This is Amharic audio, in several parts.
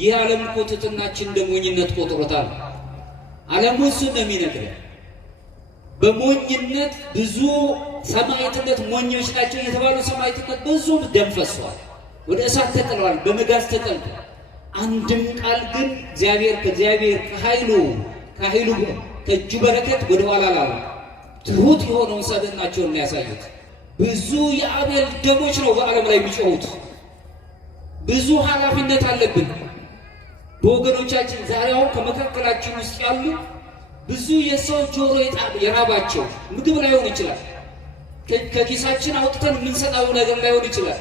ይህ ዓለም እኮ ትሕትናችን እንደ ሞኝነት ቆጥሮታል። ዓለሙ እሱን ነው የሚነግረን። በሞኝነት ብዙ ሰማዕትነት ሞኞች ናቸው የተባሉ ሰማዕትነት ብዙ ደም ፈሷል፣ ወደ እሳት ተጥለዋል፣ በመጋዝ ተጠልተዋል። አንድም ቃል ግን ከእግዚአብሔር ከኃይሉ ከእጁ በረከት ወደ ኋላ ላሉ ትሁት የሆነውን ሰብዕናቸውን ያሳዩት። ብዙ የአቤል ደሞች ነው በዓለም ላይ የሚጮሁት። ብዙ ኃላፊነት አለብን በወገኖቻችን። ዛሬ አሁን ከመካከላችን ውስጥ ያሉ ብዙ የሰው ጆሮ የራባቸው ምግብ ላይሆን ይችላል፣ ከኪሳችን አውጥተን የምንሰጣው ነገር ላይሆን ይችላል።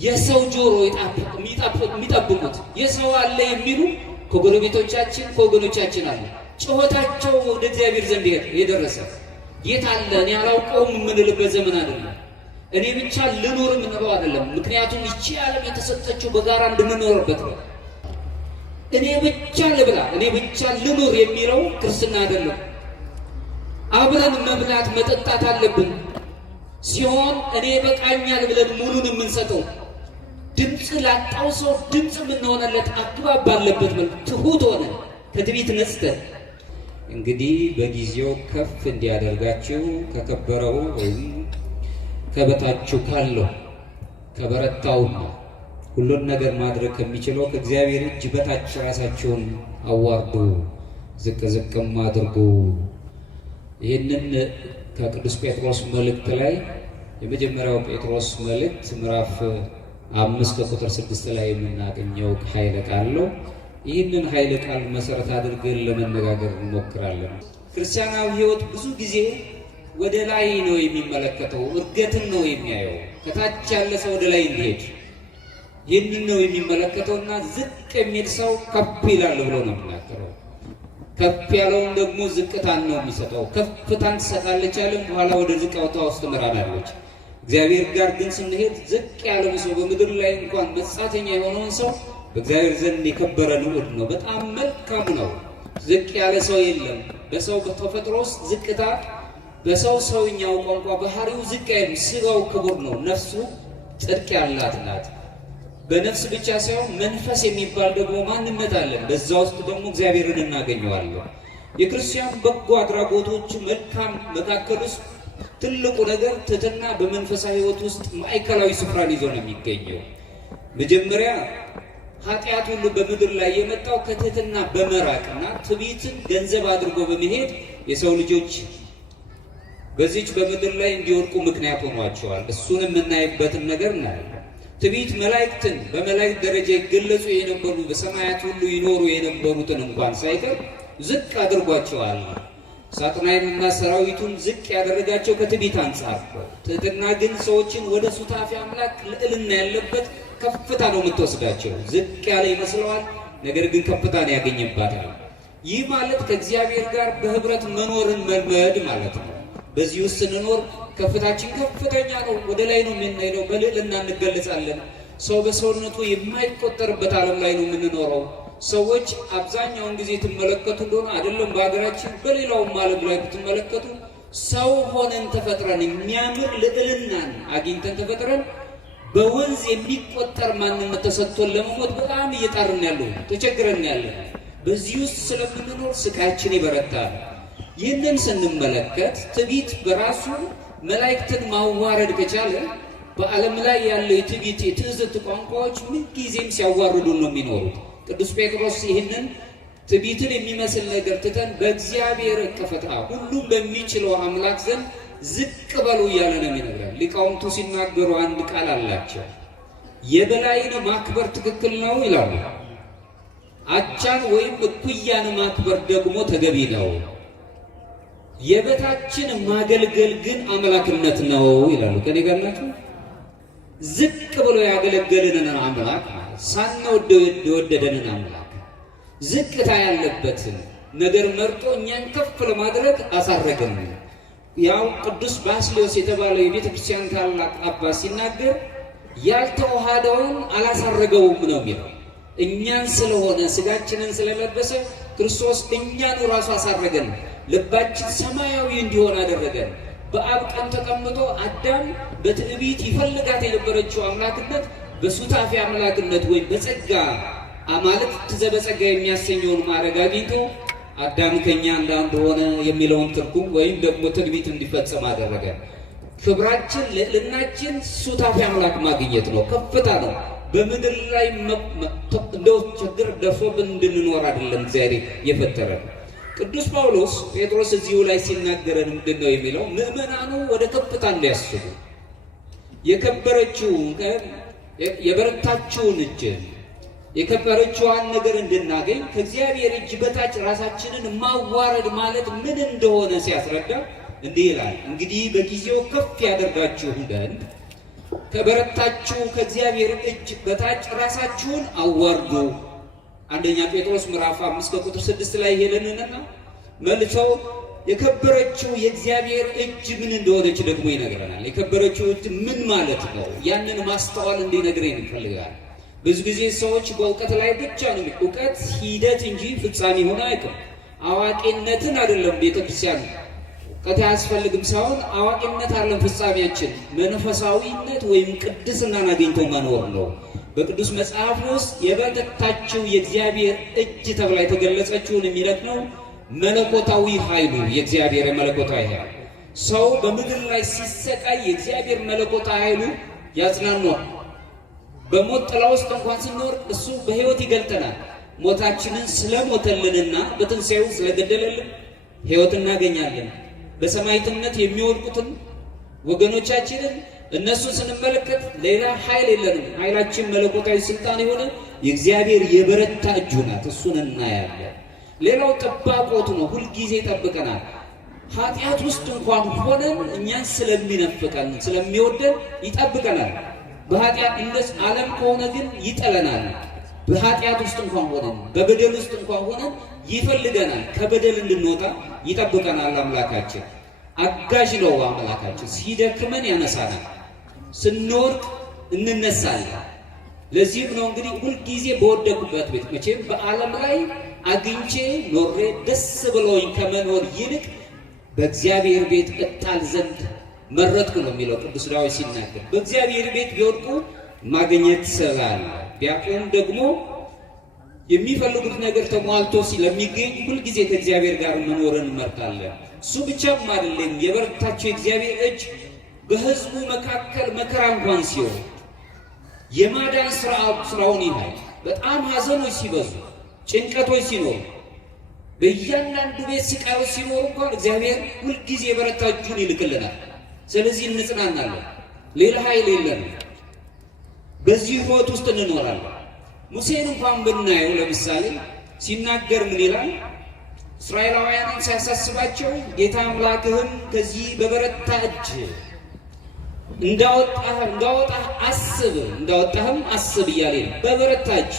የሰው ጆሮ የሚጠብቁት የሰው አለ የሚሉ ከጎረቤቶቻችን ከወገኖቻችን አለ። ጩኸታቸው ወደ እግዚአብሔር ዘንድ የደረሰ ጌታ አለ እኔ አላውቀውም የምንልበት ዘመን አይደለም። እኔ ብቻ ልኖር የምንለው አይደለም። ምክንያቱም ይቺ ዓለም የተሰጠችው በጋራ እንድንኖርበት ነው። እኔ ብቻ ልብላ እኔ ብቻ ልኖር የሚለው ክርስትና አይደለም። አብረን መብላት መጠጣት አለብን ሲሆን እኔ በቃኛል ብለን ሙሉን የምንሰጠው ድምፅ ላጣው ሰው ድምፅ የምንሆነለት አግባብ ባለበት መልኩ ትሁት ሆነ ከትዕቢት ነጽተን እንግዲህ በጊዜው ከፍ እንዲያደርጋችሁ ከከበረው ወይም ከበታችሁ ካለው ከበረታው ሁሉን ነገር ማድረግ ከሚችለው ከእግዚአብሔር እጅ በታች ራሳችሁን አዋርዱ፣ ዝቅ ዝቅም አድርጉ። ይህንን ከቅዱስ ጴጥሮስ መልእክት ላይ የመጀመሪያው ጴጥሮስ መልእክት ምዕራፍ 5 ቁጥር 6 ላይ የምናገኘው ኃይለ ቃል ነው። ይህንን ኃይለ ቃል መሰረት አድርገን ለመነጋገር እንሞክራለን። ክርስቲያናዊ ሕይወት ብዙ ጊዜ ወደ ላይ ነው የሚመለከተው፣ እርገትን ነው የሚያየው። ከታች ያለ ሰው ወደ ላይ እንዲሄድ ይህንን ነው የሚመለከተውና ዝቅ የሚል ሰው ከፍ ይላል ብሎ ነው የሚናገረው። ከፍ ያለውን ደግሞ ዝቅታን ነው የሚሰጠው። ከፍታን ትሰጣለች ያለም በኋላ ወደ ዝቅታ ውስጥ ትመራናለች። እግዚአብሔር ጋር ግን ስንሄድ ዝቅ ያለው ሰው በምድር ላይ እንኳን መጻተኛ የሆነውን ሰው በእግዚአብሔር ዘንድ የከበረ ንዑድ ነው፣ በጣም መልካም ነው። ዝቅ ያለ ሰው የለም። በሰው በተፈጥሮ ውስጥ ዝቅታ በሰው ሰውኛው ቋንቋ ባህሪው ዝቅ አይልም። ስጋው ክቡር ነው፣ ነፍሱ ጽድቅ ያላት ናት። በነፍስ ብቻ ሳይሆን መንፈስ የሚባል ደግሞ ማንነት አለን። በዛ ውስጥ ደግሞ እግዚአብሔርን እናገኘዋለን። የክርስቲያን በጎ አድራጎቶች መልካም መካከል ውስጥ ትልቁ ነገር ትሕትና በመንፈሳዊ ሕይወት ውስጥ ማዕከላዊ ስፍራን ይዞ ነው የሚገኘው። መጀመሪያ ኃጢአት ሁሉ በምድር ላይ የመጣው ከትሕትና በመራቅና ትዕቢትን ገንዘብ አድርጎ በመሄድ የሰው ልጆች በዚች በምድር ላይ እንዲወድቁ ምክንያት ሆኗቸዋል። እሱን የምናይበትን ነገር እናያለን። ትዕቢት መላእክትን በመላእክት ደረጃ ይገለጹ የነበሩ በሰማያት ሁሉ ይኖሩ የነበሩትን እንኳን ሳይቀር ዝቅ አድርጓቸዋል። ሳጥናኤልና ሰራዊቱን ዝቅ ያደረጋቸው ከትዕቢት አንጻር ነው። ትሕትና ግን ሰዎችን ወደ ሱታፊ አምላክ ልዕልና ያለበት ከፍታ ነው የምትወስዳቸው። ዝቅ ያለ ይመስለዋል፣ ነገር ግን ከፍታን ያገኝባታል። ይህ ማለት ከእግዚአብሔር ጋር በህብረት መኖርን መልመድ ማለት ነው። በዚህ ውስጥ ስንኖር ከፍታችን ከፍተኛ ነው፣ ወደ ላይ ነው የምንሄደው፣ በልዕልና እንገለጻለን። ሰው በሰውነቱ የማይቆጠርበት ዓለም ላይ ነው የምንኖረው። ሰዎች አብዛኛውን ጊዜ ትመለከቱ እንደሆነ አይደለም በሀገራችን በሌላውም ዓለም ላይ ብትመለከቱ ሰው ሆነን ተፈጥረን የሚያምር ልዕልናን አግኝተን ተፈጥረን በወንዝ የሚቆጠር ማንነት ተሰጥቶን ለመሞት በጣም እየጣርን ያለው ተቸግረን ያለን። በዚህ ውስጥ ስለምንኖር ስቃያችን ይበረታል። ይህንን ስንመለከት ትዕቢት በራሱ መላእክትን ማዋረድ ከቻለ በዓለም ላይ ያለው የትዕቢት የትዕዝት ቋንቋዎች ምንጊዜም ሲያዋርዱን ነው የሚኖሩት። ቅዱስ ጴጥሮስ ይህንን ትዕቢትን የሚመስል ነገር ትተን በእግዚአብሔር እቅፍታ ሁሉም በሚችለው አምላክ ዘንድ ዝቅ በሉ እያለ ነው የሚነግረን። ሊቃውንቱ ሲናገሩ አንድ ቃል አላቸው። የበላይን ማክበር ትክክል ነው ይላሉ። አቻን ወይም እኩያን ማክበር ደግሞ ተገቢ ነው። የበታችን ማገልገል ግን አምላክነት ነው ይላሉ። ከኔ ጋር ናችሁ? ዝቅ ብሎ ያገለገልንን አምላክ ሳንወደው የወደደንን አምላክ ዝቅታ ያለበትን ነገር መርጦ እኛን ከፍ ለማድረግ አሳረገን። ያው ቅዱስ ባስልዮስ የተባለው የቤተ ክርስቲያን ታላቅ አባት ሲናገር ያልተዋሃደውን አላሳረገውም ነው የሚለው። እኛን ስለሆነ ስጋችንን ስለለበሰ ክርስቶስ እኛን ራሱ አሳረገን። ልባችን ሰማያዊ እንዲሆን አደረገን። በአብ ቀኝ ተቀምጦ አዳም በትዕቢት ይፈልጋት የነበረችው አምላክነት በሱታፊ አምላክነት ወይም በጸጋ ማለት ትዘበጸጋ የሚያሰኘውን ማዕረግ አግኝቶ አዳም ከኛ እንዳንዱ ሆነ የሚለውን ትርጉም ወይም ደግሞ ትንቢት እንዲፈጸም አደረገ። ክብራችን ልዕልናችን ሱታፊ አምላክ ማግኘት ነው፣ ከፍታ ነው። በምድር ላይ እንደው ችግር ደርሶብን እንድንኖር አይደለም እግዚአብሔር የፈጠረን። ቅዱስ ጳውሎስ ጴጥሮስ እዚሁ ላይ ሲናገረን ምንድን ነው የሚለው? ምዕመናኑ ወደ ከፍታ እንዲያስቡ የከበረችውን የበረታችውን እጅ የከበረችዋን ነገር እንድናገኝ ከእግዚአብሔር እጅ በታች ራሳችንን ማዋረድ ማለት ምን እንደሆነ ሲያስረዳ እንዲህ ይላል። እንግዲህ በጊዜው ከፍ ያደርጋችሁ ዘንድ ከበረታችሁ ከእግዚአብሔር እጅ በታች ራሳችሁን አዋርዱ። አንደኛ ጴጥሮስ ምዕራፍ 5 ቁጥር 6 ላይ ሄደንና መልሰው የከበረችው የእግዚአብሔር እጅ ምን እንደሆነች ደግሞ ይነግረናል። የከበረችው እጅ ምን ማለት ነው? ያንን ማስተዋል እንዲነግረን ይፈልጋል። ብዙ ጊዜ ሰዎች በእውቀት ላይ ብቻ ነው። እውቀት ሂደት እንጂ ፍጻሜ ሆነ አይቀርም። አዋቂነትን አይደለም ቤተክርስቲያን እውቀት አያስፈልግም ሳይሆን አዋቂነት አለን ፍጻሜያችን መንፈሳዊነት ወይም ቅድስናን አግኝቶ መኖር ነው። በቅዱስ መጽሐፍ ውስጥ የበረታችው የእግዚአብሔር እጅ ተብላ የተገለጸችውን የሚለት ነው መለኮታዊ ኃይሉ የእግዚአብሔር የመለኮታዊ ኃይሉ ሰው በምድር ላይ ሲሰቃይ የእግዚአብሔር መለኮታዊ ኃይሉ ያጽናናዋል። በሞት ጥላ ውስጥ እንኳን ስንኖር እሱ በሕይወት ይገልጠናል። ሞታችንን ስለሞተልንና በትንሣኤው ስለገደለልን ሕይወት እናገኛለን። በሰማዕትነት የሚወድቁትን ወገኖቻችንን እነሱን ስንመለከት ሌላ ኃይል የለንም። ኃይላችን መለኮታዊ ስልጣን የሆነ የእግዚአብሔር የበረታ እጁ ናት። እሱን እናያለን። ሌላው ጠባቆቱ ነው። ሁልጊዜ ይጠብቀናል። ኃጢአት ውስጥ እንኳን ሆነን እኛን ስለሚነፍቀን ስለሚወደን ይጠብቀናል። በኃጢአት እንደስ ዓለም ከሆነ ግን ይጠለናል። በኃጢአት ውስጥ እንኳን ሆነን በበደል ውስጥ እንኳን ሆነን ይፈልገናል። ከበደል እንድንወጣ ይጠብቀናል። አምላካችን አጋዥ ነው። አምላካችን ሲደክመን ያነሳናል፣ ስንወርቅ እንነሳለን። ለዚህም ነው እንግዲህ ሁልጊዜ በወደቁበት ቤት መቼም በዓለም ላይ አግኝቼ ኖሬ ደስ ብሎኝ ከመኖር ይልቅ በእግዚአብሔር ቤት እጣል ዘንድ መረጥኩ ነው የሚለው ቅዱስ ዳዊት ሲናገር። በእግዚአብሔር ቤት ቢወድቁ ማግኘት ስላለ ቢያቆም ደግሞ የሚፈልጉት ነገር ተሟልቶ ስለሚገኝ ሁልጊዜ ከእግዚአብሔር ጋር መኖርን እንመርጣለን። እሱ ብቻም አይደለም፣ የበረታቸው የእግዚአብሔር እጅ በሕዝቡ መካከል መከራ እንኳን ሲሆን የማዳን ስራውን ይላል። በጣም ሐዘኖች ሲበዙ ጭንቀቶች ሲኖሩ በእያንዳንዱ ቤት ስቃዮች ሲኖሩ እንኳን እግዚአብሔር ሁልጊዜ የበረታ እጁን ይልክልናል። ስለዚህ እንጽናናለን። ሌላ ኃይል የለንም። በዚህ ሕይወት ውስጥ እንኖራለን። ሙሴን እንኳን ብናየው ለምሳሌ ሲናገር ምን ይላል? እስራኤላውያንን ሲያሳስባቸው ጌታ አምላክህም ከዚህ በበረታ እጅ እንዳወጣህም አስብ እያለ ነው። በበረታ እጅ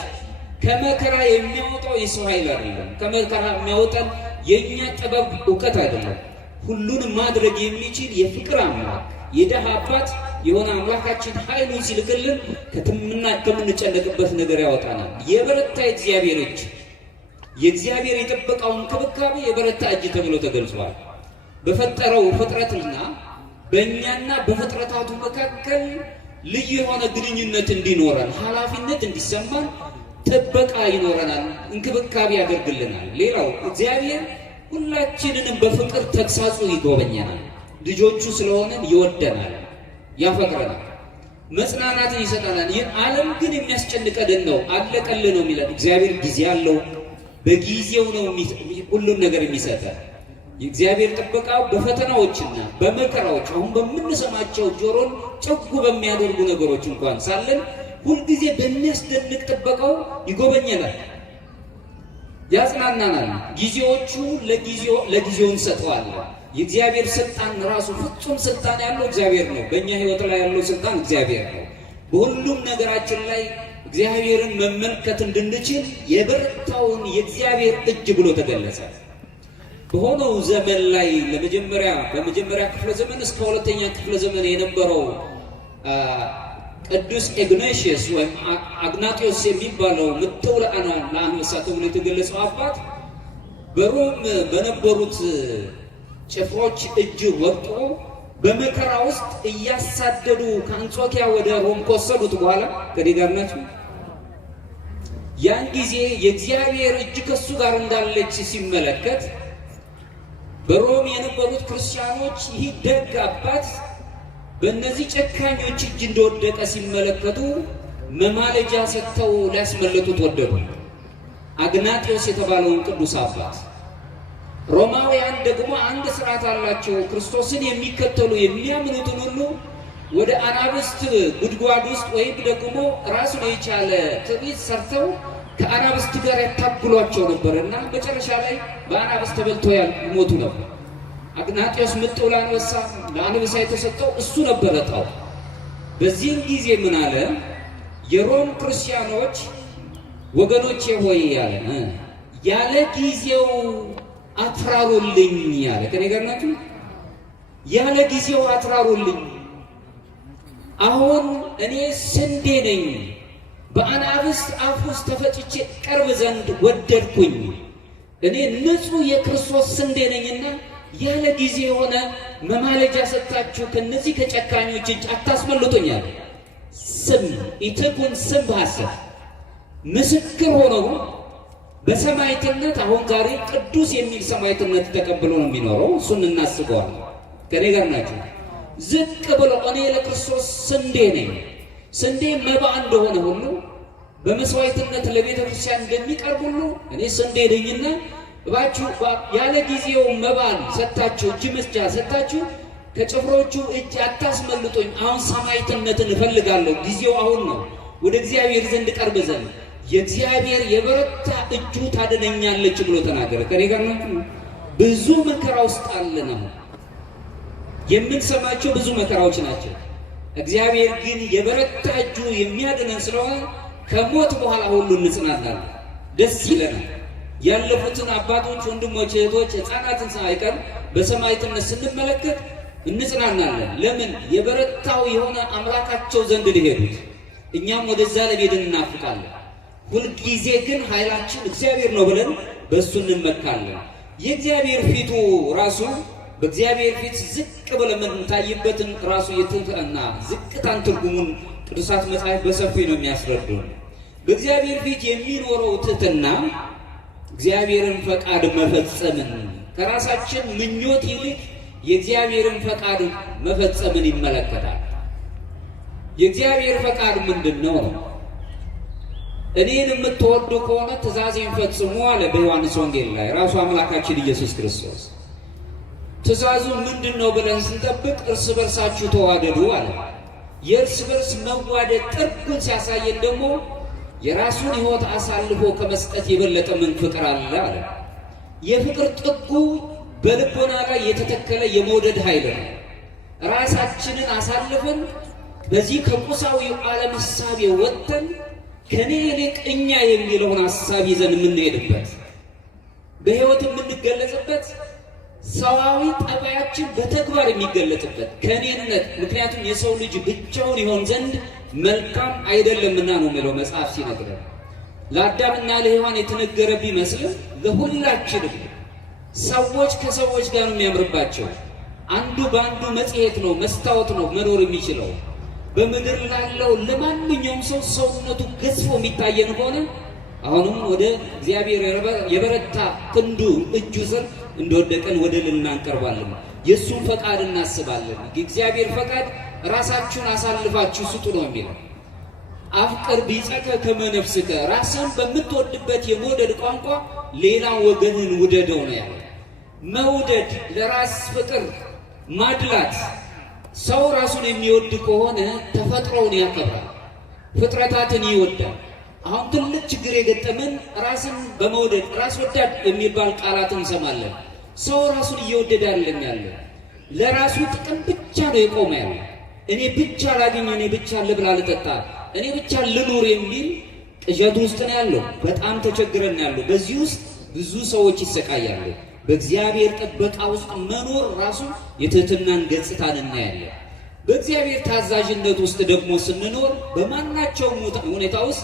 ከመከራ የሚያወጣው የሰው ኃይል አይደለም። ከመከራ የሚያወጣን የእኛ ጥበብ እውቀት አይደለም። ሁሉን ማድረግ የሚችል የፍቅር አምላክ የደሃ አባት የሆነ አምላካችን ኃይሉን ሲልክልን ከምንጨነቅበት ነገር ያወጣናል። የበረታ የእግዚአብሔር እጅ የእግዚአብሔር የጠበቀው እንክብካቤ የበረታ እጅ ተብሎ ተገልጿል። በፈጠረው ፍጥረትና በእኛና በፍጥረታቱ መካከል ልዩ የሆነ ግንኙነት እንዲኖረን ኃላፊነት እንዲሰማን ጥበቃ ይኖረናል፣ እንክብካቤ ያደርግልናል። ሌላው እግዚአብሔር ሁላችንንም በፍቅር ተግሳጹ ይጎበኘናል። ልጆቹ ስለሆነን ይወደናል፣ ያፈቅረናል፣ መጽናናትን ይሰጠናል። ይህ ዓለም ግን የሚያስጨንቀን ነው፣ አለቀልን ነው የሚለን። እግዚአብሔር ጊዜ አለው፣ በጊዜው ነው ሁሉም ነገር የሚሰጠን። የእግዚአብሔር ጥበቃው በፈተናዎችና በመከራዎች አሁን በምንሰማቸው ጆሮን ጭጉ በሚያደርጉ ነገሮች እንኳን ሳለን ሁልጊዜ በሚያስደንቅ ጥበቃው ይጎበኘናል፣ ያጽናናናል። ጊዜዎቹ ለጊዜው እንሰጠዋለን። የእግዚአብሔር ስልጣን ራሱ ፍጹም ስልጣን ያለው እግዚአብሔር ነው። በእኛ ሕይወት ላይ ያለው ስልጣን እግዚአብሔር ነው። በሁሉም ነገራችን ላይ እግዚአብሔርን መመልከት እንድንችል የበረታውን የእግዚአብሔር እጅ ብሎ ተገለጸ። በሆነው ዘመን ላይ በመጀመሪያ ክፍለ ዘመን እስከ ሁለተኛ ክፍለ ዘመን የነበረው ቅዱስ ኢግናቲዮስ ወይም አግናጢዮስ የሚባለው ምትው ለአንበሳ ተብሎ የተገለጸው አባት በሮም በነበሩት ጭፍሮች እጅ ወድቆ በመከራ ውስጥ እያሳደዱ ከአንጾኪያ ወደ ሮም ከወሰዱት በኋላ ከኔ ጋር ናቸው ያን ጊዜ የእግዚአብሔር እጅ ከሱ ጋር እንዳለች ሲመለከት በሮም የነበሩት ክርስቲያኖች ይህ ደግ አባት በእነዚህ ጨካኞች እጅ እንደወደቀ ሲመለከቱ መማለጃ ሰጥተው ሊያስመለጡት ወደዱ። አግናጢዮስ የተባለውን ቅዱስ አባት። ሮማውያን ደግሞ አንድ ስርዓት አላቸው። ክርስቶስን የሚከተሉ የሚያምኑትን ሁሉ ወደ አናብስት ጉድጓድ ውስጥ ወይም ደግሞ ራሱን የቻለ ትዕቢት ሰርተው ከአናብስት ጋር ያታግሏቸው ነበርና መጨረሻ ላይ በአናብስት ተበልተው ይሞቱ ነበር። አግናጢዮስ ምጥው ለአንበሳ የተሰጠው እሱ ነበር ዕጣው። በዚህም ጊዜ ምን አለ? የሮም ክርስቲያኖች ወገኖቼ ሆይ ያለ ጊዜው አትራሩልኝ ያለ ከኔ ጋር ናችሁ። ያለ ጊዜው አትራሩልኝ። አሁን እኔ ስንዴ ነኝ፣ በአናብስት አፍ ውስጥ ተፈጭቼ ቀርብ ዘንድ ወደድኩኝ። እኔ ንጹሕ የክርስቶስ ስንዴ ነኝና ያለ ጊዜ የሆነ መማለጃ ሰጥታችሁ ከነዚህ ከጨካኞች እጅ አታስመልጡኛል። ስም ኢትኩን ስም በሐሰት ምስክር ሆነው በሰማዕትነት አሁን ዛሬ ቅዱስ የሚል ሰማዕትነት ተቀብሎ ነው የሚኖረው። እሱን እናስበዋለን። ከኔ ጋር ናቸው። ዝቅ ብሎ እኔ ለክርስቶስ ስንዴ ነኝ፣ ስንዴ መባ እንደሆነ ሁሉ በመስዋዕትነት ለቤተ ክርስቲያን እንደሚቀርብ ሁሉ እኔ ስንዴ ነኝና እባችሁ ያለ ጊዜው መባን ሰጣችሁ፣ እጅ መስጫ ሰጣችሁ ከጭፍሮቹ እጅ አታስመልጦኝ። አሁን ሰማዕትነትን እፈልጋለሁ፣ ጊዜው አሁን ነው፣ ወደ እግዚአብሔር ዘንድ ቀርብ ዘንድ የእግዚአብሔር የበረታ እጁ ታድነኛለች ብሎ ተናገረ። ከኔ ጋር ነው። ብዙ መከራ ውስጥ አለና የምንሰማቸው ብዙ መከራዎች ናቸው። እግዚአብሔር ግን የበረታ እጁ የሚያድነን ስለሆነ ከሞት በኋላ ሁሉ እንጽናናለን፣ ደስ ይለናል። ያለፉትን አባቶች፣ ወንድሞች፣ እህቶች፣ ሕፃናትን ሳይቀር በሰማዕትነት ስንመለከት እንጽናናለን። ለምን? የበረታው የሆነ አምላካቸው ዘንድ ሊሄዱት፣ እኛም ወደዛ ለሄድ እናፍቃለን። ሁልጊዜ ግን ኃይላችን እግዚአብሔር ነው ብለን በእሱ እንመካለን። የእግዚአብሔር ፊቱ ራሱ በእግዚአብሔር ፊት ዝቅ ብለን የምንታይበትን ራሱ የትህትና ዝቅታን ትርጉሙን ቅዱሳት መጻሕፍት በሰፊ ነው የሚያስረዱን። በእግዚአብሔር ፊት የሚኖረው ትህትና እግዚአብሔርን ፈቃድ መፈጸምን ከራሳችን ምኞት ይልቅ የእግዚአብሔርን ፈቃድ መፈጸምን ይመለከታል። የእግዚአብሔር ፈቃድ ምንድን ነው? እኔን የምትወዱ ከሆነ ትእዛዜን ፈጽሙ አለ በዮሐንስ ወንጌል ላይ ራሱ አምላካችን ኢየሱስ ክርስቶስ። ትእዛዙ ምንድን ነው ብለን ስንጠብቅ እርስ በርሳችሁ ተዋደዱ አለ። የእርስ በርስ መዋደድ ጥርጉን ሲያሳየን ደግሞ የራሱን ሕይወት አሳልፎ ከመስጠት የበለጠ ምን ፍቅር አለ አለ። የፍቅር ጥጉ በልቦና ላይ የተተከለ የመውደድ ኃይል ነው። ራሳችንን አሳልፈን በዚህ ከቁሳዊ ዓለም ሐሳብ ወጥተን ከኔ ይልቅ እኛ የሚለውን ሐሳብ ይዘን የምንሄድበት በሕይወት የምንገለጽበት ሰዋዊ ጠባያችን በተግባር የሚገለጥበት ከኔነት። ምክንያቱም የሰው ልጅ ብቻውን ይሆን ዘንድ መልካም አይደለምና ነው የሚለው መጽሐፍ ሲነግረን። ለአዳምና ለሔዋን የተነገረ ቢመስልም ለሁላችንም ሰዎች ከሰዎች ጋር ነው የሚያምርባቸው። አንዱ በአንዱ መጽሔት ነው፣ መስታወት ነው መኖር የሚችለው። በምድር ላለው ለማንኛውም ሰው ሰውነቱ ገዝፎ የሚታየን ከሆነ አሁንም ወደ እግዚአብሔር የበረታ ክንዱ እጁ ስር እንደወደቀን ወደ ልና እንቀርባለን። የእሱን ፈቃድ እናስባለን። የእግዚአብሔር ፈቃድ ራሳችሁን አሳልፋችሁ ስጡ ነው የሚለው። አፍቅር ቢጸከ ከመ ነፍስከ፣ ራስን በምትወድበት የመውደድ ቋንቋ ሌላ ወገንን ውደደው ነው ያለው። መውደድ፣ ለራስ ፍቅር ማድላት። ሰው ራሱን የሚወድ ከሆነ ተፈጥሮውን ያከብራል፣ ፍጥረታትን ይወዳል። አሁን ትልቅ ችግር የገጠመን ራስን በመውደድ ራስ ወዳድ የሚባል ቃላት እንሰማለን። ሰው ራሱን እየወደደ አይደለም ያለ፣ ለራሱ ጥቅም ብቻ ነው የቆመ ያለ። እኔ ብቻ ላግኝ፣ እኔ ብቻ ልብላ ልጠጣ፣ እኔ ብቻ ልኑር የሚል ቅዠት ውስጥ ነው ያለው። በጣም ተቸግረን ያለው። በዚህ ውስጥ ብዙ ሰዎች ይሰቃያሉ። በእግዚአብሔር ጥበቃ ውስጥ መኖር ራሱ የትህትናን ገጽታን እናያለን። በእግዚአብሔር ታዛዥነት ውስጥ ደግሞ ስንኖር በማናቸውም ሁኔታ ውስጥ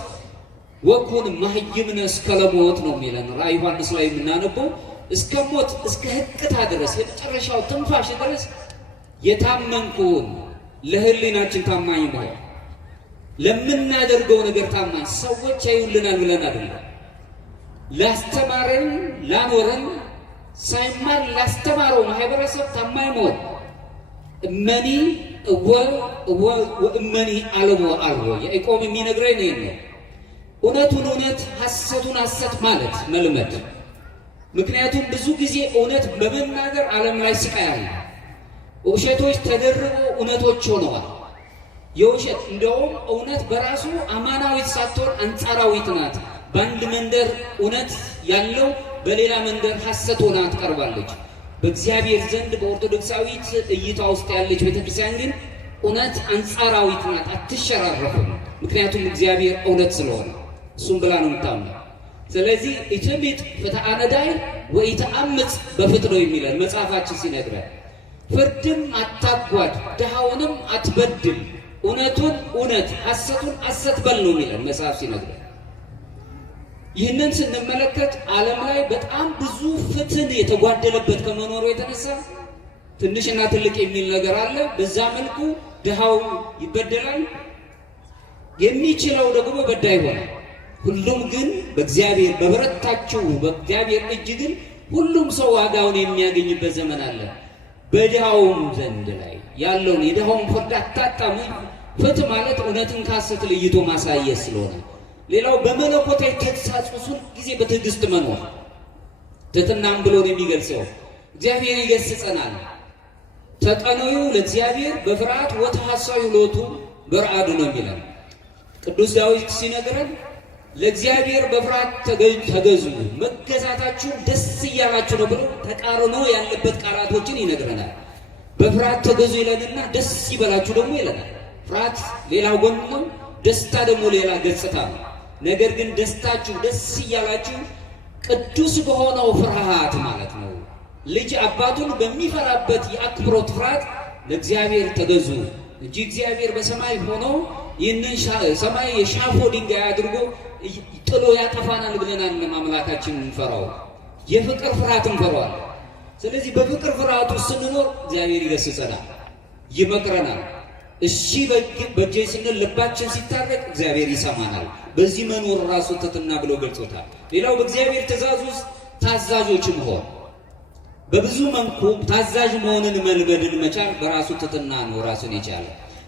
ወኩን መሃይምነ እስከ ለሞት ነው የሚለን ራዕየ ዮሐንስ ላይ የምናነበው። እስከ ሞት እስከ ህቅታ ድረስ የመጨረሻው ትንፋሽ ድረስ የታመንኩን ለህሊናችን ታማኝ መሆን ለምናደርገው ነገር ታማኝ ሰዎች ያዩልናል ብለን አይደለም። ላስተማረን ላኖረን ሳይማር ላስተማረው ማህበረሰብ ታማኝ መሆን እመኒ ወእመኒ አለሞ አልቦ ያዕቆብ የሚነግረን ነው። እውነቱን እውነት ሐሰቱን ሐሰት ማለት መልመድ። ምክንያቱም ብዙ ጊዜ እውነት በመናገር ዓለም ላይ ስቃይ አለ። ውሸቶች ተደርበው እውነቶች ሆነዋል። የውሸት እንደውም እውነት በራሱ አማናዊት ሳትሆን አንጻራዊት ናት። በአንድ መንደር እውነት ያለው በሌላ መንደር ሐሰት ሆና ትቀርባለች። በእግዚአብሔር ዘንድ በኦርቶዶክሳዊት እይታ ውስጥ ያለች ቤተክርስቲያን ግን እውነት አንጻራዊት ናት፣ አትሸራረፍም። ምክንያቱም እግዚአብሔር እውነት ስለሆነ እሱም ብላ ነው የምታምነው። ስለዚህ ኢትቢጥ ፍትሐ ነዳይ ወኢተአምፅ በፍትሕ ነው የሚለን መጽሐፋችን ሲነግረን። ፍርድም አታጓድ፣ ድሃውንም አትበድል፣ እውነቱን እውነት ሐሰቱን ሐሰት በል ነው የሚለን መጽሐፍ ሲነግረን። ይህንን ስንመለከት ዓለም ላይ በጣም ብዙ ፍትህ የተጓደለበት ከመኖሩ የተነሳ ትንሽና ትልቅ የሚል ነገር አለ። በዛ መልኩ ድሃው ይበደላል፣ የሚችለው ደግሞ በዳይ ይሆናል። ሁሉም ግን በእግዚአብሔር በበረታችው በእግዚአብሔር እጅ ግን ሁሉም ሰው ዋጋውን የሚያገኝበት ዘመን አለ። በድሃውም ዘንድ ላይ ያለውን የድሃውን ፍርድ አታጣሙ። ፍትህ ማለት እውነትን ከሐሰት ለይቶ ማሳየት ስለሆነ፣ ሌላው በመለኮታዊ ተግሳጽ ሁሉ ጊዜ በትዕግስት መኖር ትሕትናን ብሎ ነው የሚገልጸው። እግዚአብሔር ይገስጸናል። ተቀነዩ ለእግዚአብሔር በፍርሃት ወተሐሳዩ ሎቱ በረአዱ ነው የሚለን ቅዱስ ዳዊት ሲነግረን፣ ለእግዚአብሔር በፍርሃት ተገዙ፣ መገዛታችሁ ደስ እያላችሁ ነው ብሎ ተቃርኖ ያለበት ቃላቶችን ይነግረናል። በፍርሃት ተገዙ ይለንና ደስ ይበላችሁ ደግሞ ይለናል። ፍርሃት ሌላ ጎን ነው፣ ደስታ ደግሞ ሌላ ገጽታ ነው። ነገር ግን ደስታችሁ ደስ እያላችሁ ቅዱስ በሆነው ፍርሃት ማለት ነው። ልጅ አባቱን በሚፈራበት የአክብሮት ፍርሃት ለእግዚአብሔር ተገዙ እንጂ እግዚአብሔር በሰማይ ሆኖ ይህንን ሰማይ የሻፎ ድንጋይ አድርጎ ጥሎ ያጠፋናል ብለናል። አምላካችን እንፈራው፣ የፍቅር ፍርሃት እንፈራዋል። ስለዚህ በፍቅር ፍርሃቱ ስንኖር እግዚአብሔር ይገስጸናል፣ ይመክረናል። እሺ በእጄ ስንል ልባችን ሲታረቅ እግዚአብሔር ይሰማናል። በዚህ መኖር ራሱ ትሕትና ብሎ ገልጾታል። ሌላው በእግዚአብሔር ትእዛዝ ውስጥ ታዛዦች መሆን፣ በብዙ መልኩ ታዛዥ መሆንን መልመድን መቻል በራሱ ትሕትና ነው ራሱን የቻለ።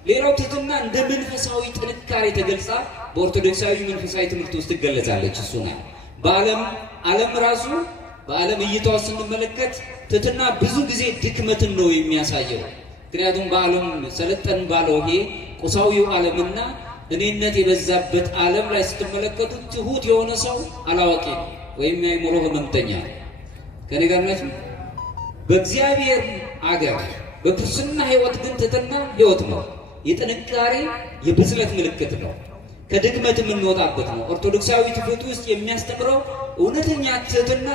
ሌላው ትሕትና እንደ መንፈሳዊ ጥንካሬ ተገልጻ በኦርቶዶክሳዊ መንፈሳዊ ትምህርት ውስጥ ትገለጻለች። እሱ ነው ዓለም ራሱ በዓለም እይታው ስንመለከት ትሕትና ብዙ ጊዜ ድክመትን ነው የሚያሳየው። ምክንያቱም በዓለም ሰለጠን ባለው ይሄ ቁሳዊው ዓለምና እኔነት የበዛበት ዓለም ላይ ስትመለከቱት ትሁት የሆነ ሰው አላዋቂ ነው ወይም የአእምሮ ህመምተኛ ነው። ከኔ ጋር ናችሁ? በእግዚአብሔር አገር በክርስትና ህይወት ግን ትሕትና ህይወት ነው። የጥንካሬ የብስለት ምልክት ነው። ከድክመት የምንወጣበት ነው። ኦርቶዶክሳዊ ትምህርት ውስጥ የሚያስተምረው እውነተኛ ትሕትና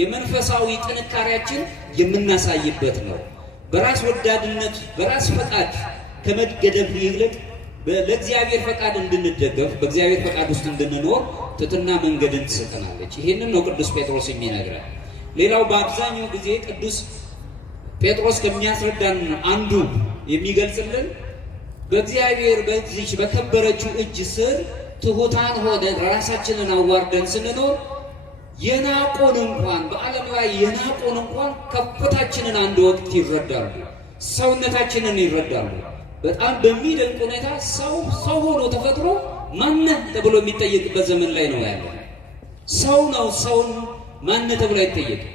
የመንፈሳዊ ጥንካሬያችን የምናሳይበት ነው። በራስ ወዳድነት በራስ ፈቃድ ከመገደፍ ይልቅ ለእግዚአብሔር ፈቃድ እንድንደገፍ በእግዚአብሔር ፈቃድ ውስጥ እንድንኖር ትሕትና መንገድን ትሰጠናለች። ይሄንን ነው ቅዱስ ጴጥሮስ የሚነግረን። ሌላው በአብዛኛው ጊዜ ቅዱስ ጴጥሮስ ከሚያስረዳን አንዱ የሚገልጽልን በእግዚአብሔር በዚች በከበረችው እጅ ስር ትሑታን ሆነን ራሳችንን አዋርደን ስንኖር የናቆን እንኳን በዓለም ላይ የናቆን እንኳን ከፍታችንን አንድ ወቅት ይረዳሉ፣ ሰውነታችንን ይረዳሉ። በጣም በሚደንቅ ሁኔታ ሰው ሆኖ ተፈጥሮ ማነህ ተብሎ የሚጠየቅበት ዘመን ላይ ነው ያለው። ሰው ነው፣ ሰውን ማነህ ተብሎ አይጠየቅም።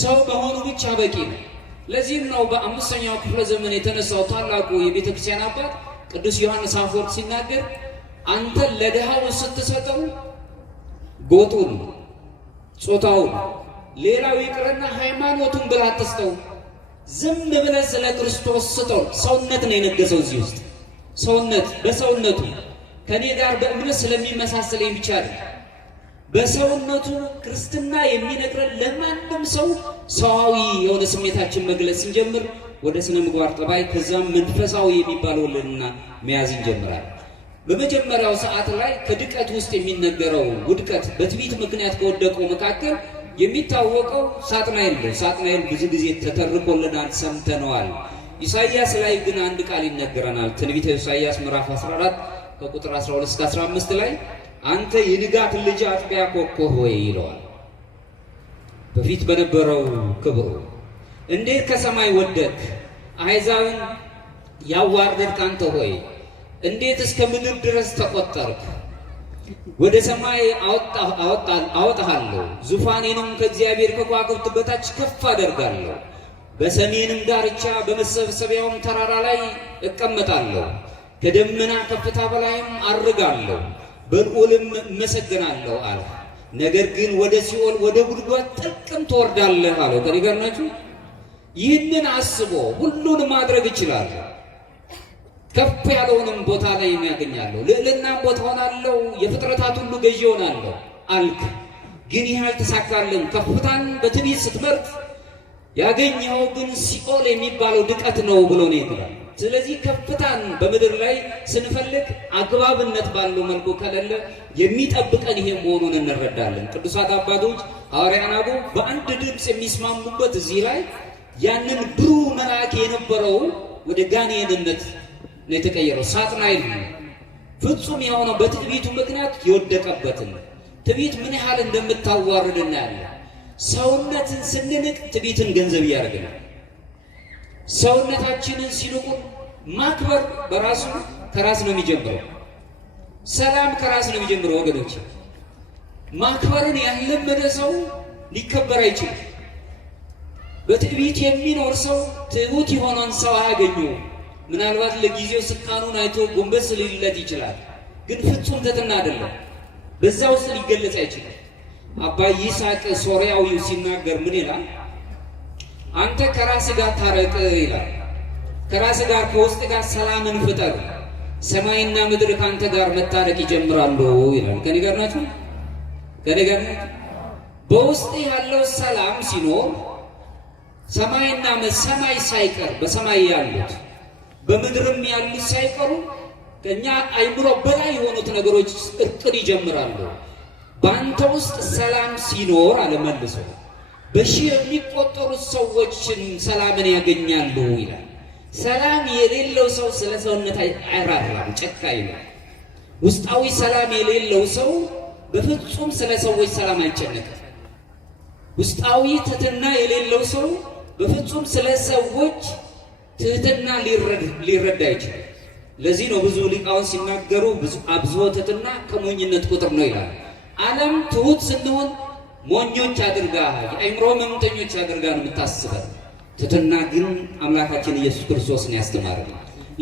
ሰው በሆኑ ብቻ በቂ ነው። ለዚህም ነው በአምስተኛው ክፍለ ዘመን የተነሳው ታላቁ የቤተ ክርስቲያን አባት ቅዱስ ዮሐንስ አፈወርቅ ሲናገር አንተ ለድሃው ስትሰጠው ጎጡን፣ ጾታውን፣ ሌላው ይቅርና ሃይማኖቱን ብለህ አትስጠው። ዝም ብለህ ስለ ክርስቶስ ስጠው። ሰውነት ነው የነገሰው እዚህ ውስጥ ሰውነት በሰውነቱ ከኔ ጋር በእምነት ስለሚመሳሰለኝ ብቻ ነው። በሰውነቱ ክርስትና የሚነግረን ለማንም ሰው ሰዋዊ የሆነ ስሜታችን መግለጽ ስንጀምር ወደ ስነ ምግባር ጠባይ ከዛም መንፈሳዊ የሚባለው ልዕልና መያዝ እንጀምራለን። በመጀመሪያው ሰዓት ላይ ከድቀት ውስጥ የሚነገረው ውድቀት በትዕቢት ምክንያት ከወደቁ መካከል የሚታወቀው ሳጥናኤል ነው። ሳጥናኤል ብዙ ጊዜ ተተርኮልናል፣ ሰምተነዋል። ኢሳይያስ ላይ ግን አንድ ቃል ይነገረናል። ትንቢተ ኢሳይያስ ምዕራፍ 14 ከቁጥር 12 እስከ 15 ላይ አንተ የንጋት ልጅ አጥቢያ ኮከብ ሆይ ይለዋል። በፊት በነበረው ክብሩ እንዴት ከሰማይ ወደቅ አሕዛብን ያዋረድክ አንተ ሆይ እንዴት እስከ ምድር ድረስ ተቆጠርክ? ወደ ሰማይ አወጣሃለሁ፣ ዙፋኔንም ከእግዚአብሔር ከከዋክብት በታች ከፍ አደርጋለሁ። በሰሜንም ዳርቻ በመሰብሰቢያውም ተራራ ላይ እቀመጣለሁ። ከደመና ከፍታ በላይም አርጋለሁ፣ በልዑልም እመሰገናለሁ አለ። ነገር ግን ወደ ሲኦል ወደ ጉድጓድ ጥልቅም ትወርዳለህ አለው። ከኔ ጋር ናችሁ? ይህንን አስቦ ሁሉን ማድረግ ይችላል። ከፍ ያለውንም ቦታ ላይ ያገኛለሁ፣ ልዕልናም ቦታ ሆናለሁ፣ የፍጥረታት ሁሉ ገዢ ሆናለሁ አልክ። ግን ይህ አልተሳካልም። ከፍታን በትዕቢት ስትመርጥ ያገኘው ግን ሲኦል የሚባለው ድቀት ነው ብሎ ነው ይላል። ስለዚህ ከፍታን በምድር ላይ ስንፈልግ አግባብነት ባለው መልኩ ከሌለ የሚጠብቀን ይሄ መሆኑን እንረዳለን። ቅዱሳት አባቶች ሐዋርያት አበው በአንድ ድምፅ የሚስማሙበት እዚህ ላይ ያንን ብሩህ መልአክ የነበረው ወደ ጋኔንነት ነው የተቀየረው። ሳጥናኤል ፍጹም የሆነው በትዕቢቱ ምክንያት የወደቀበትን ትዕቢት ምን ያህል እንደምታዋርድ እናያለን። ሰውነትን ስንንቅ ትዕቢትን ገንዘብ እያደረግናል። ሰውነታችንን ሲልቁን ማክበር በራሱ ከራስ ነው የሚጀምረው። ሰላም ከራስ ነው የሚጀምረው ወገኖች። ማክበርን ያለመደ ሰው ሊከበር አይችልም። በትዕቢት የሚኖር ሰው ትሁት የሆነን ሰው አያገኘውም። ምናልባት ለጊዜው ስልጣኑን አይቶ ጎንበስ ሊለት ይችላል፣ ግን ፍጹም ትሕትና አይደለም። በዛ ውስጥ ሊገለጽ አይችልም። አባ ይስሐቅ ሶርያዊው ሲናገር ምን ይላል? አንተ ከራስ ጋር ታረቅ ይላል። ከራስ ጋር ከውስጥ ጋር ሰላምን ፍጠር፣ ሰማይና ምድር ካንተ ጋር መታረቅ ይጀምራሉ ይላል። ከኔ ጋር ናችሁ? ከኔ ጋር ናችሁ? በውስጥ ያለው ሰላም ሲኖር ሰማይና ሰማይ ሳይቀር በሰማይ ያሉት በምድርም ያሉት ሳይቀሩ ከኛ አይምሮ በላይ የሆኑት ነገሮች እርቅን ይጀምራሉ። በአንተ ውስጥ ሰላም ሲኖር አለመልሶ በሺህ የሚቆጠሩት ሰዎችን ሰላምን ያገኛሉ ይላል። ሰላም የሌለው ሰው ስለ ሰውነት አይራራም፣ ጨካኝ ነው። ውስጣዊ ሰላም የሌለው ሰው በፍጹም ስለ ሰዎች ሰላም አይጨነቅም። ውስጣዊ ትሕትና የሌለው ሰው በፍጹም ስለ ሰዎች ትሕትና ሊረዳ ይችላል። ለዚህ ነው ብዙ ሊቃውንት ሲናገሩ አብዝሖ ትሕትና ከሞኝነት ቁጥር ነው ይላል። ዓለም ትሑት ስንሆን ሞኞች አድርጋ የአእምሮ ሕመምተኞች አድርጋ ነው የምታስበን። ትሕትና ግን አምላካችን ኢየሱስ ክርስቶስን ያስተማረን።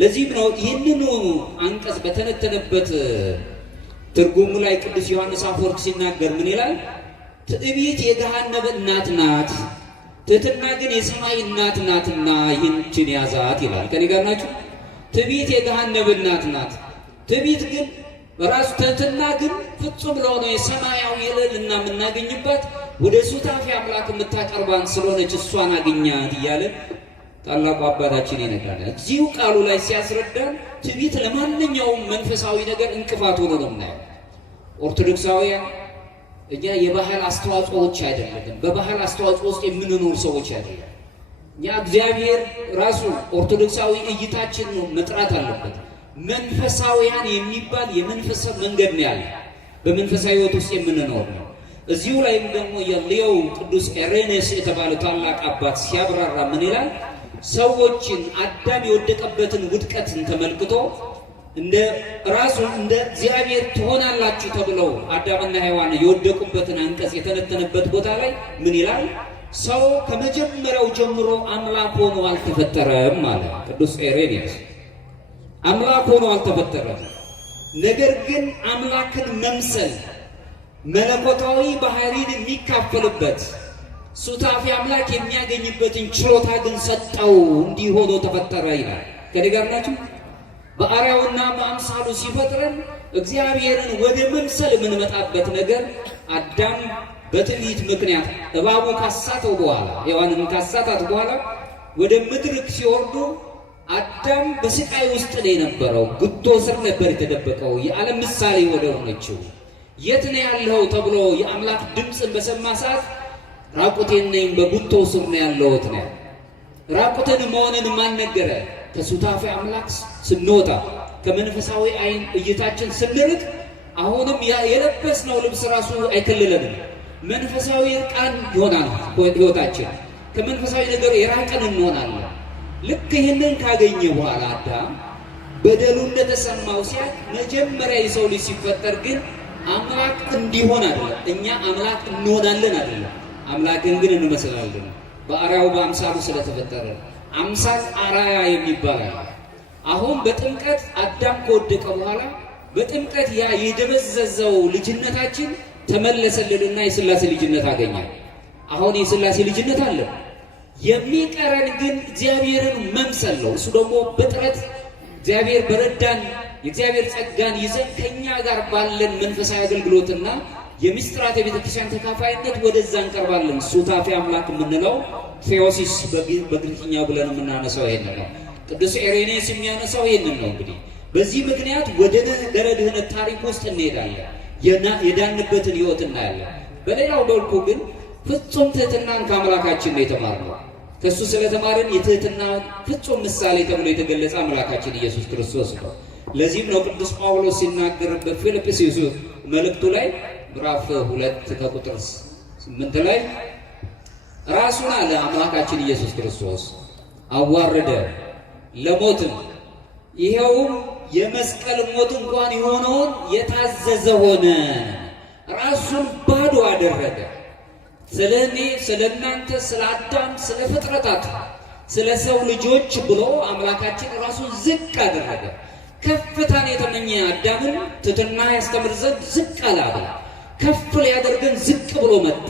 ለዚህም ነው ይህንኑ አንቀጽ በተነተነበት ትርጉሙ ላይ ቅዱስ ዮሐንስ አፈወርቅ ሲናገር ምን ይላል? ትዕቢት የገሃነመ እናት ናት፣ ትሕትና ግን የሰማይ እናት ናትና ይህችን ያዛት ይላል። ከኔ ጋር ናችሁ? ትዕቢት የገሃነመ እናት ናት። ትዕቢት ግን ራሱ ትሕትና ግን ፍጹም ለሆነው የሰማያዊ ልዕልና የምናገኝበት ወደ ሱታፊ አምላክ የምታቀርባን ስለሆነች እሷን አግኛት እያለ ታላቁ አባታችን ይነግራል። እዚሁ ቃሉ ላይ ሲያስረዳን ትዕቢት ለማንኛውም መንፈሳዊ ነገር እንቅፋት ሆኖ ነው የምናየው። ኦርቶዶክሳውያን እኛ የባህል አስተዋጽኦዎች አይደለም፣ በባህል አስተዋጽኦ ውስጥ የምንኖር ሰዎች አይደለም። እኛ እግዚአብሔር ራሱ ኦርቶዶክሳዊ እይታችን ነው መጥራት አለበት። መንፈሳውያን የሚባል የመንፈስ መንገድ ነው ያለ፣ በመንፈሳዊ ሕይወት ውስጥ የምንኖር ነው። እዚሁ ላይም ደግሞ የሊዮው ቅዱስ ኤሬኔስ የተባለ ታላቅ አባት ሲያብራራ ምን ይላል? ሰዎችን አዳም የወደቀበትን ውድቀትን ተመልክቶ እንደ ራሱ እንደ እግዚአብሔር ትሆናላችሁ ተብለው አዳምና ሔዋን የወደቁበትን አንቀጽ የተነተነበት ቦታ ላይ ምን ይላል? ሰው ከመጀመሪያው ጀምሮ አምላክ ሆኖ አልተፈጠረም አለ ቅዱስ ኤሬኔስ። አምላክ ሆኖ አልተፈጠረም። ነገር ግን አምላክን መምሰል መለኮታዊ ባህሪን የሚካፈልበት ሱታፊ አምላክ የሚያገኝበትን ችሎታ ግን ሰጠው፣ እንዲህ ሆኖ ተፈጠረ ይላል። ከኔ ጋር ናችሁ? በአርአያውና በአምሳሉ ሲፈጥረን እግዚአብሔርን ወደ መምሰል የምንመጣበት ነገር አዳም በትዕቢት ምክንያት እባቡ ካሳተው በኋላ ሔዋንን ካሳታት በኋላ ወደ ምድር ሲወርዱ አዳም በስቃይ ውስጥ ነው የነበረው። ጉቶ ስር ነበር የተደበቀው። የዓለም ምሳሌ ወደ ሆነችው የት ነው ያለው ተብሎ የአምላክ ድምፅን በሰማ ሰዓት ራቁቴን ነኝ በጉቶ ስር ነው ያለሁት ነው። ራቁትን መሆንን ማን ነገረ? ከሱታፊ አምላክ ስንወጣ ከመንፈሳዊ አይን እይታችን ስንርቅ አሁንም የለበስነው ልብስ ራሱ አይከልለንም። መንፈሳዊ እርቃን ይሆናል ህይወታችን። ከመንፈሳዊ ነገር የራቀን እንሆናለን። ልክ ይህንን ካገኘ በኋላ አዳም በደሉ እንደተሰማው ሲያቅ መጀመሪያ የሰው ልጅ ሲፈጠር ግን አምላክ እንዲሆን አይደለም፣ እኛ አምላክ እንሆናለን አይደለም፣ አምላክን ግን እንመስላለን። በአርአያው በአምሳሉ ስለተፈጠረ አምሳል አርአያ የሚባል አሁን በጥምቀት አዳም ከወደቀ በኋላ በጥምቀት ያ የደበዘዘው ልጅነታችን ተመለሰልንና የሥላሴ ልጅነት አገኘ። አሁን የሥላሴ ልጅነት አለ። የሚቀረን ግን እግዚአብሔርን መምሰል ነው። እሱ ደግሞ በጥረት እግዚአብሔር በረዳን የእግዚአብሔር ጸጋን ይዘን ከኛ ጋር ባለን መንፈሳዊ አገልግሎትና የምስጢራት የቤተክርስቲያን ተካፋይነት ወደዛ እንቀርባለን። ሱታፌ አምላክ የምንለው ቴዎሲስ በግሪክኛው ብለን የምናነሳው ይሄንን ነው። ቅዱስ ኢሬኔስ የሚያነሳው ይሄንን ነው። እንግዲህ በዚህ ምክንያት ወደ ነገረ ድኅነት ታሪክ ውስጥ እንሄዳለን። የዳንበትን ሕይወት እናያለን። በሌላው መልኩ ግን ፍጹም ትህትናን ከአምላካችን ነው የተማርነው። ከእሱ ስለተማርን የትህትና ፍጹም ምሳሌ ተብሎ የተገለጸ አምላካችን ኢየሱስ ክርስቶስ ነው። ለዚህም ነው ቅዱስ ጳውሎስ ሲናገር በፊልጵስዩስ መልእክቱ ላይ ምዕራፍ 2 ከቁጥር 8 ላይ ራሱን አለ አምላካችን ኢየሱስ ክርስቶስ አዋረደ ለሞትም፣ ይሄውም የመስቀል ሞት እንኳን የሆነውን የታዘዘ ሆነ። ራሱን ባዶ አደረገ። ስለ እኔ፣ ስለ እናንተ፣ ስለ አዳም፣ ስለ ፍጥረታት፣ ስለ ሰው ልጆች ብሎ አምላካችን ራሱን ዝቅ አደረገ። ከፍታን የተመኘ አዳምን ትሕትና ያስተምር ዘንድ ዝቅ አላለ። ከፍ ሊያደርገን ዝቅ ብሎ መጣ።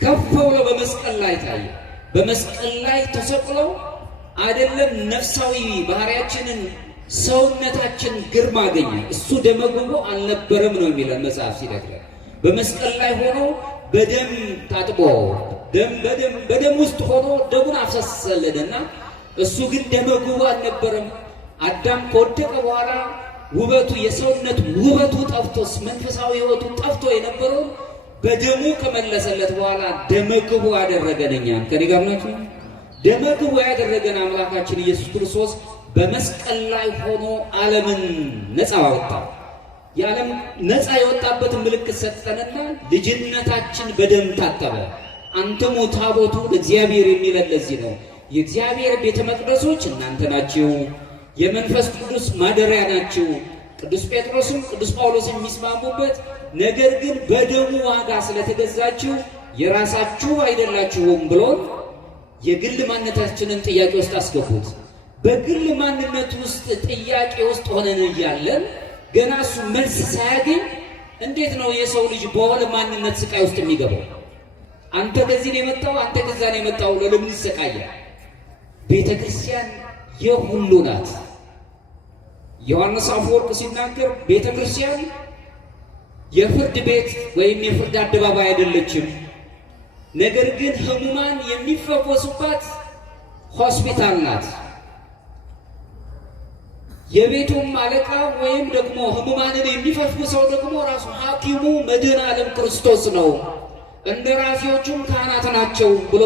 ከፍ ብሎ በመስቀል ላይ ታየ። በመስቀል ላይ ተሰቅሎ አይደለም ነፍሳዊ ባህሪያችንን ሰውነታችን ግርማ አገኘ። እሱ ደመግቦ አልነበረም ነው የሚለን መጽሐፍ ሲነግረን። በመስቀል ላይ ሆኖ በደም ታጥቦ በደም ውስጥ ሆኖ ደሙን አፍሰሰለንና እሱ ግን ደመግቦ አልነበረም። አዳም ከወደቀ በኋላ ውበቱ የሰውነት ውበቱ ጠፍቶስ መንፈሳዊ ሕይወቱ ጠፍቶ የነበረው በደሙ ከመለሰለት በኋላ ደመግቦ ያደረገን እኛን ከኔ ጋር ናችሁ። ደመግቦ ያደረገን አምላካችን ኢየሱስ ክርስቶስ በመስቀል ላይ ሆኖ ዓለምን ነፃ አወጣ። የዓለም ነፃ የወጣበትን ምልክት ሰጠንና ልጅነታችን በደም ታጠበ። አንተሙ ታቦቱ ለእግዚአብሔር የሚለን ለዚህ ነው። የእግዚአብሔር ቤተ መቅደሶች እናንተ ናችሁ፣ የመንፈስ ቅዱስ ማደሪያ ናችሁ። ቅዱስ ጴጥሮስም ቅዱስ ጳውሎስም የሚስማሙበት ነገር ግን በደሙ ዋጋ ስለተገዛችሁ የራሳችሁ አይደላችሁም ብሎን የግል ማንነታችንን ጥያቄ ውስጥ አስገቡት። በግል ማንነት ውስጥ ጥያቄ ውስጥ ሆነን እያለን ገና እሱ መልስ ሳያገኝ እንዴት ነው የሰው ልጅ በሆነ ማንነት ስቃይ ውስጥ የሚገባው? አንተ ከዚህ ነው የመጣው፣ አንተ ከዛ ነው የመጣው ለምን ይሰቃያል? ቤተ ክርስቲያን የሁሉ ናት። ዮሐንስ አፈወርቅ ሲናገር ቤተ ክርስቲያን የፍርድ ቤት ወይም የፍርድ አደባባይ አይደለችም፣ ነገር ግን ሕሙማን የሚፈወሱባት ሆስፒታል ናት። የቤቱም አለቃ ወይም ደግሞ ሕሙማንን የሚፈውሰው ደግሞ ራሱ ሐኪሙ መድኃኔ ዓለም ክርስቶስ ነው፣ እንደራሴዎቹም ካህናት ናቸው ብሎ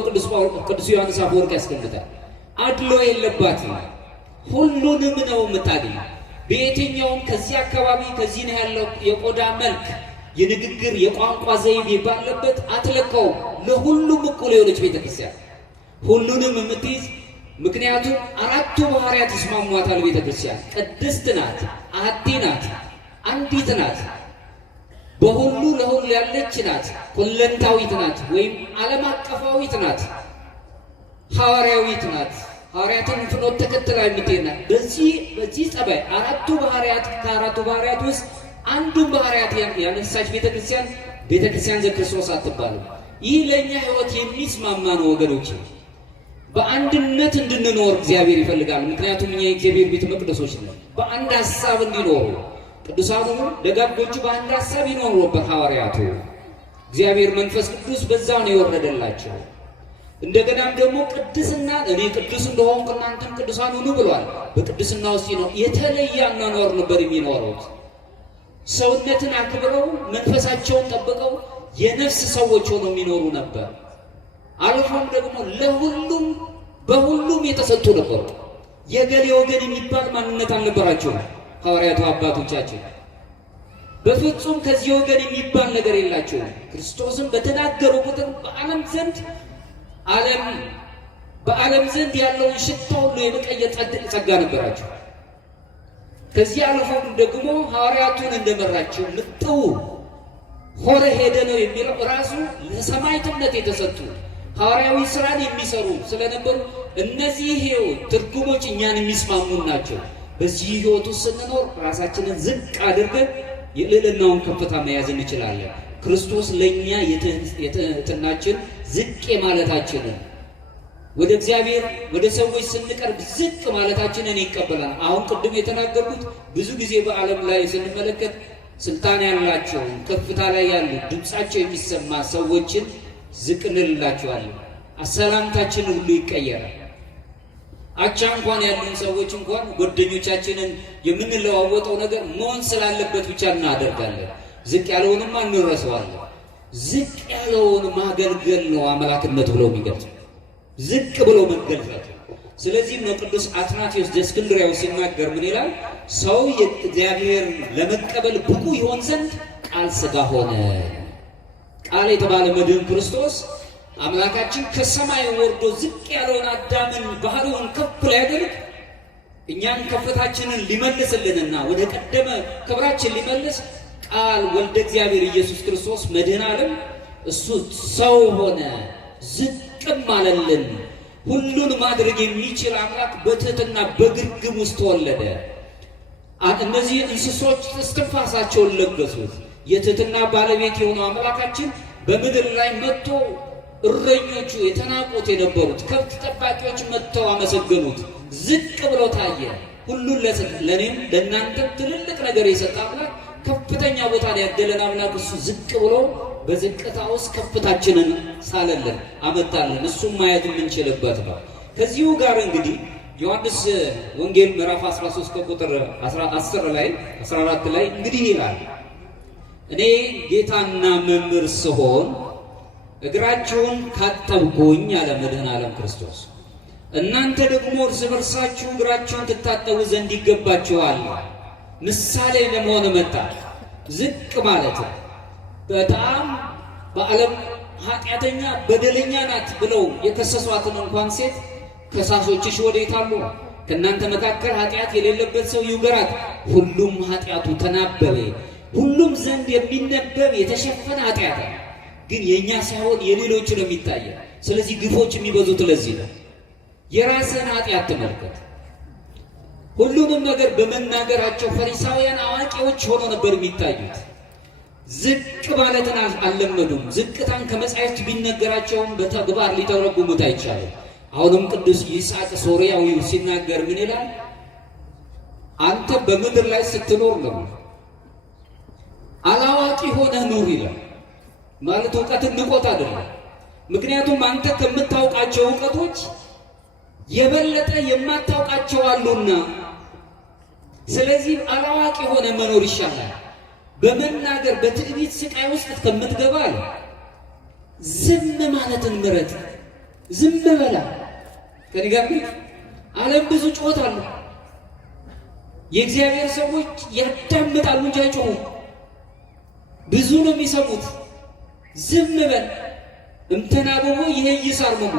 ቅዱስ ዮሐንስ አፈወርቅ ያስቀምጣል። አድሎ የለባትም፣ ሁሉንም ነው የምታገኝ። በየትኛውም ከዚህ አካባቢ ከዚህ ነው ያለው የቆዳ መልክ፣ የንግግር፣ የቋንቋ ዘይቤ ባለበት አትለካውም። ለሁሉም እኩል የሆነች ቤተክርስቲያን ሁሉንም የምትይዝ ምክንያቱም አራቱ ባህሪያት ይስማሟታል። ቤተክርስቲያን ቅድስት ናት፣ አሐቲ ናት፣ አንዲት ናት፣ በሁሉ ለሁሉ ያለች ናት፣ ሁለንታዊት ናት ወይም ዓለም አቀፋዊት ናት፣ ሐዋርያዊት ናት፣ ሐዋርያትን ፍኖት ተከትላ የምትሄድ ናት። በዚህ ጸባይ አራቱ ባህሪያት ከአራቱ ባህሪያት ውስጥ አንዱን ባህሪያት ያነሳች ቤተክርስቲያን ዘክርስቶስ አትባልም። ይህ ለእኛ ሕይወት የሚስማማ ነው ወገኖች። በአንድነት እንድንኖር እግዚአብሔር ይፈልጋል። ምክንያቱም እኛ የእግዚአብሔር ቤተ መቅደሶች ነን። በአንድ ሐሳብ እንዲኖሩ ቅዱሳኑ ደጋጎቹ በአንድ ሐሳብ ይኖሩ ነበር። ሐዋርያቱ እግዚአብሔር መንፈስ ቅዱስ በዛው ነው የወረደላቸው። እንደገናም ደግሞ ቅድስና እኔ ቅዱስ እንደሆንኩ እናንተም ቅዱሳን ሁኑ ብሏል። በቅድስና ውስጥ ነው የተለየ አኗኗር ነበር የሚኖሩት። ሰውነትን አክብረው መንፈሳቸውን ጠብቀው የነፍስ ሰዎች ሆነው የሚኖሩ ነበር። አልፎም ደግሞ ለሁሉም በሁሉም የተሰጡ ነበሩ። የገሌ ወገን የሚባል ማንነት አልነበራቸውም። ሐዋርያቱ አባቶቻችን። በፍጹም ከዚህ ወገን የሚባል ነገር የላቸውም። ክርስቶስን በተናገሩ ቁጥር በዓለም ዘንድ ያለውን ሽታ ሁሉ የመቀየር ጸጋ ነበራቸው። ከዚህ አልፎም ደግሞ ሐዋርያቱን እንደመራቸው ምጥው ሆረ ሄደ ነው የሚለው ራሱ ለሰማዕትነት የተሰጡ ሐዋርያዊ ስራን የሚሰሩ ስለነበሩ እነዚህ ሕይወት ትርጉሞች እኛን የሚስማሙ ናቸው። በዚህ ሕይወት ውስጥ ስንኖር ራሳችንን ዝቅ አድርገን የልዕልናውን ከፍታ መያዝ እንችላለን። ክርስቶስ ለእኛ የትሕትናችን ዝቅ ማለታችንን ወደ እግዚአብሔር ወደ ሰዎች ስንቀርብ ዝቅ ማለታችንን ይቀበላል። አሁን ቅድም የተናገርኩት ብዙ ጊዜ በዓለም ላይ ስንመለከት ስልጣን ያላቸው ከፍታ ላይ ያሉ ድምፃቸው የሚሰማ ሰዎችን ዝቅ እንልላቸዋለን። አሰላምታችን ሁሉ ይቀየራል። አቻ እንኳን ያሉን ሰዎች እንኳን ጓደኞቻችንን የምንለዋወጠው ነገር መሆን ስላለበት ብቻ እናደርጋለን። ዝቅ ያለውንም አንረሳዋለን። ዝቅ ያለውን ማገልገል ነው አምላክነት ብለው የሚገልጽ ዝቅ ብሎ መገልፈት። ስለዚህም ነው ቅዱስ አትናቴዎስ ዘእስክንድርያው ሲናገር ምን ይላል? ሰው የእግዚአብሔር ለመቀበል ብቁ ይሆን ዘንድ ቃል ሥጋ ሆነ። ቃል የተባለ መድህን ክርስቶስ አምላካችን ከሰማይ ወርዶ ዝቅ ያለውን አዳምን ባህሪውን ከፍ ሊያደርግ እኛን ከፍታችንን ሊመልስልንና ወደ ቀደመ ክብራችን ሊመልስ ቃል ወልደ እግዚአብሔር ኢየሱስ ክርስቶስ መድህን ዓለም እሱ ሰው ሆነ፣ ዝቅም አለልን። ሁሉን ማድረግ የሚችል አምላክ በትሕትና በግርግም ውስጥ ተወለደ። እነዚህ እንስሶች እስትንፋሳቸውን ለገሱት። የትሕትና ባለቤት የሆነው አምላካችን በምድር ላይ መጥቶ እረኞቹ የተናቁት የነበሩት ከብት ጠባቂዎች መጥተው አመሰገኑት። ዝቅ ብሎ ታየ። ሁሉን ለእኔም ለእናንተም ትልልቅ ነገር የሰጠ አምላክ፣ ከፍተኛ ቦታ ያደለን አምላክ እሱ ዝቅ ብሎ በዝቅታ ውስጥ ከፍታችንን ሳለልን አመጣልን። እሱም ማየት የምንችልበት ነው። ከዚሁ ጋር እንግዲህ ዮሐንስ ወንጌል ምዕራፍ 13 ከቁጥር 14 ላይ እንግዲህ ይላል፣ እኔ ጌታና መምህር ስሆን እግራችሁን ካጠብኩኝ አለ መድኃኔ ዓለም ክርስቶስ፣ እናንተ ደግሞ እርስ በርሳችሁ እግራችሁን ትታጠቡ ዘንድ ይገባችኋል። ምሳሌ ለመሆን መጣ። ዝቅ ማለት በጣም በዓለም ኃጢአተኛ በደለኛ ናት ብለው የከሰሷትን እንኳን ሴት ከሳሾችሽ ወዴት አሉ? ከእናንተ መካከል ኃጢአት የሌለበት ሰው ይውገራት። ሁሉም ኃጢአቱ ተናበበ። ሁሉም ዘንድ የሚነበብ የተሸፈነ ኃጢአት ግን የእኛ ሳይሆን የሌሎች ነው የሚታየው። ስለዚህ ግፎች የሚበዙት ለዚህ ነው። የራስን ኃጢአት ተመልከት። ሁሉንም ነገር በመናገራቸው ፈሪሳውያን አዋቂዎች ሆኖ ነበር የሚታዩት። ዝቅ ማለትን አልለመዱም። ዝቅታን ከመጻሕፍት ቢነገራቸውም በተግባር ሊተረጉሙት አይቻልም። አሁንም ቅዱስ ይስሐቅ ሶርያዊው ሲናገር ምን ይላል? አንተ በምድር ላይ ስትኖር ነው አላዋቂ ሆነህ ኑር ይላል። ማለት እውቀትን ንቆት አይደለም። ምክንያቱም አንተ ከምታውቃቸው እውቀቶች የበለጠ የማታውቃቸው አሉና፣ ስለዚህ አላዋቂ ሆነ መኖር ይሻላል። በመናገር በትዕቢት ስቃይ ውስጥ ከምትገባ ዝም ማለትን ምረጥ። ዝም በላ። ከዲጋር ዓለም ብዙ ጩኸት አለ። የእግዚአብሔር ሰዎች ያዳምጣሉ እንጂ አይጮሁም። ብዙ ነው የሚሰሙት። ዝም በል። እምተናበቦ ይሄ ይሳርመሙ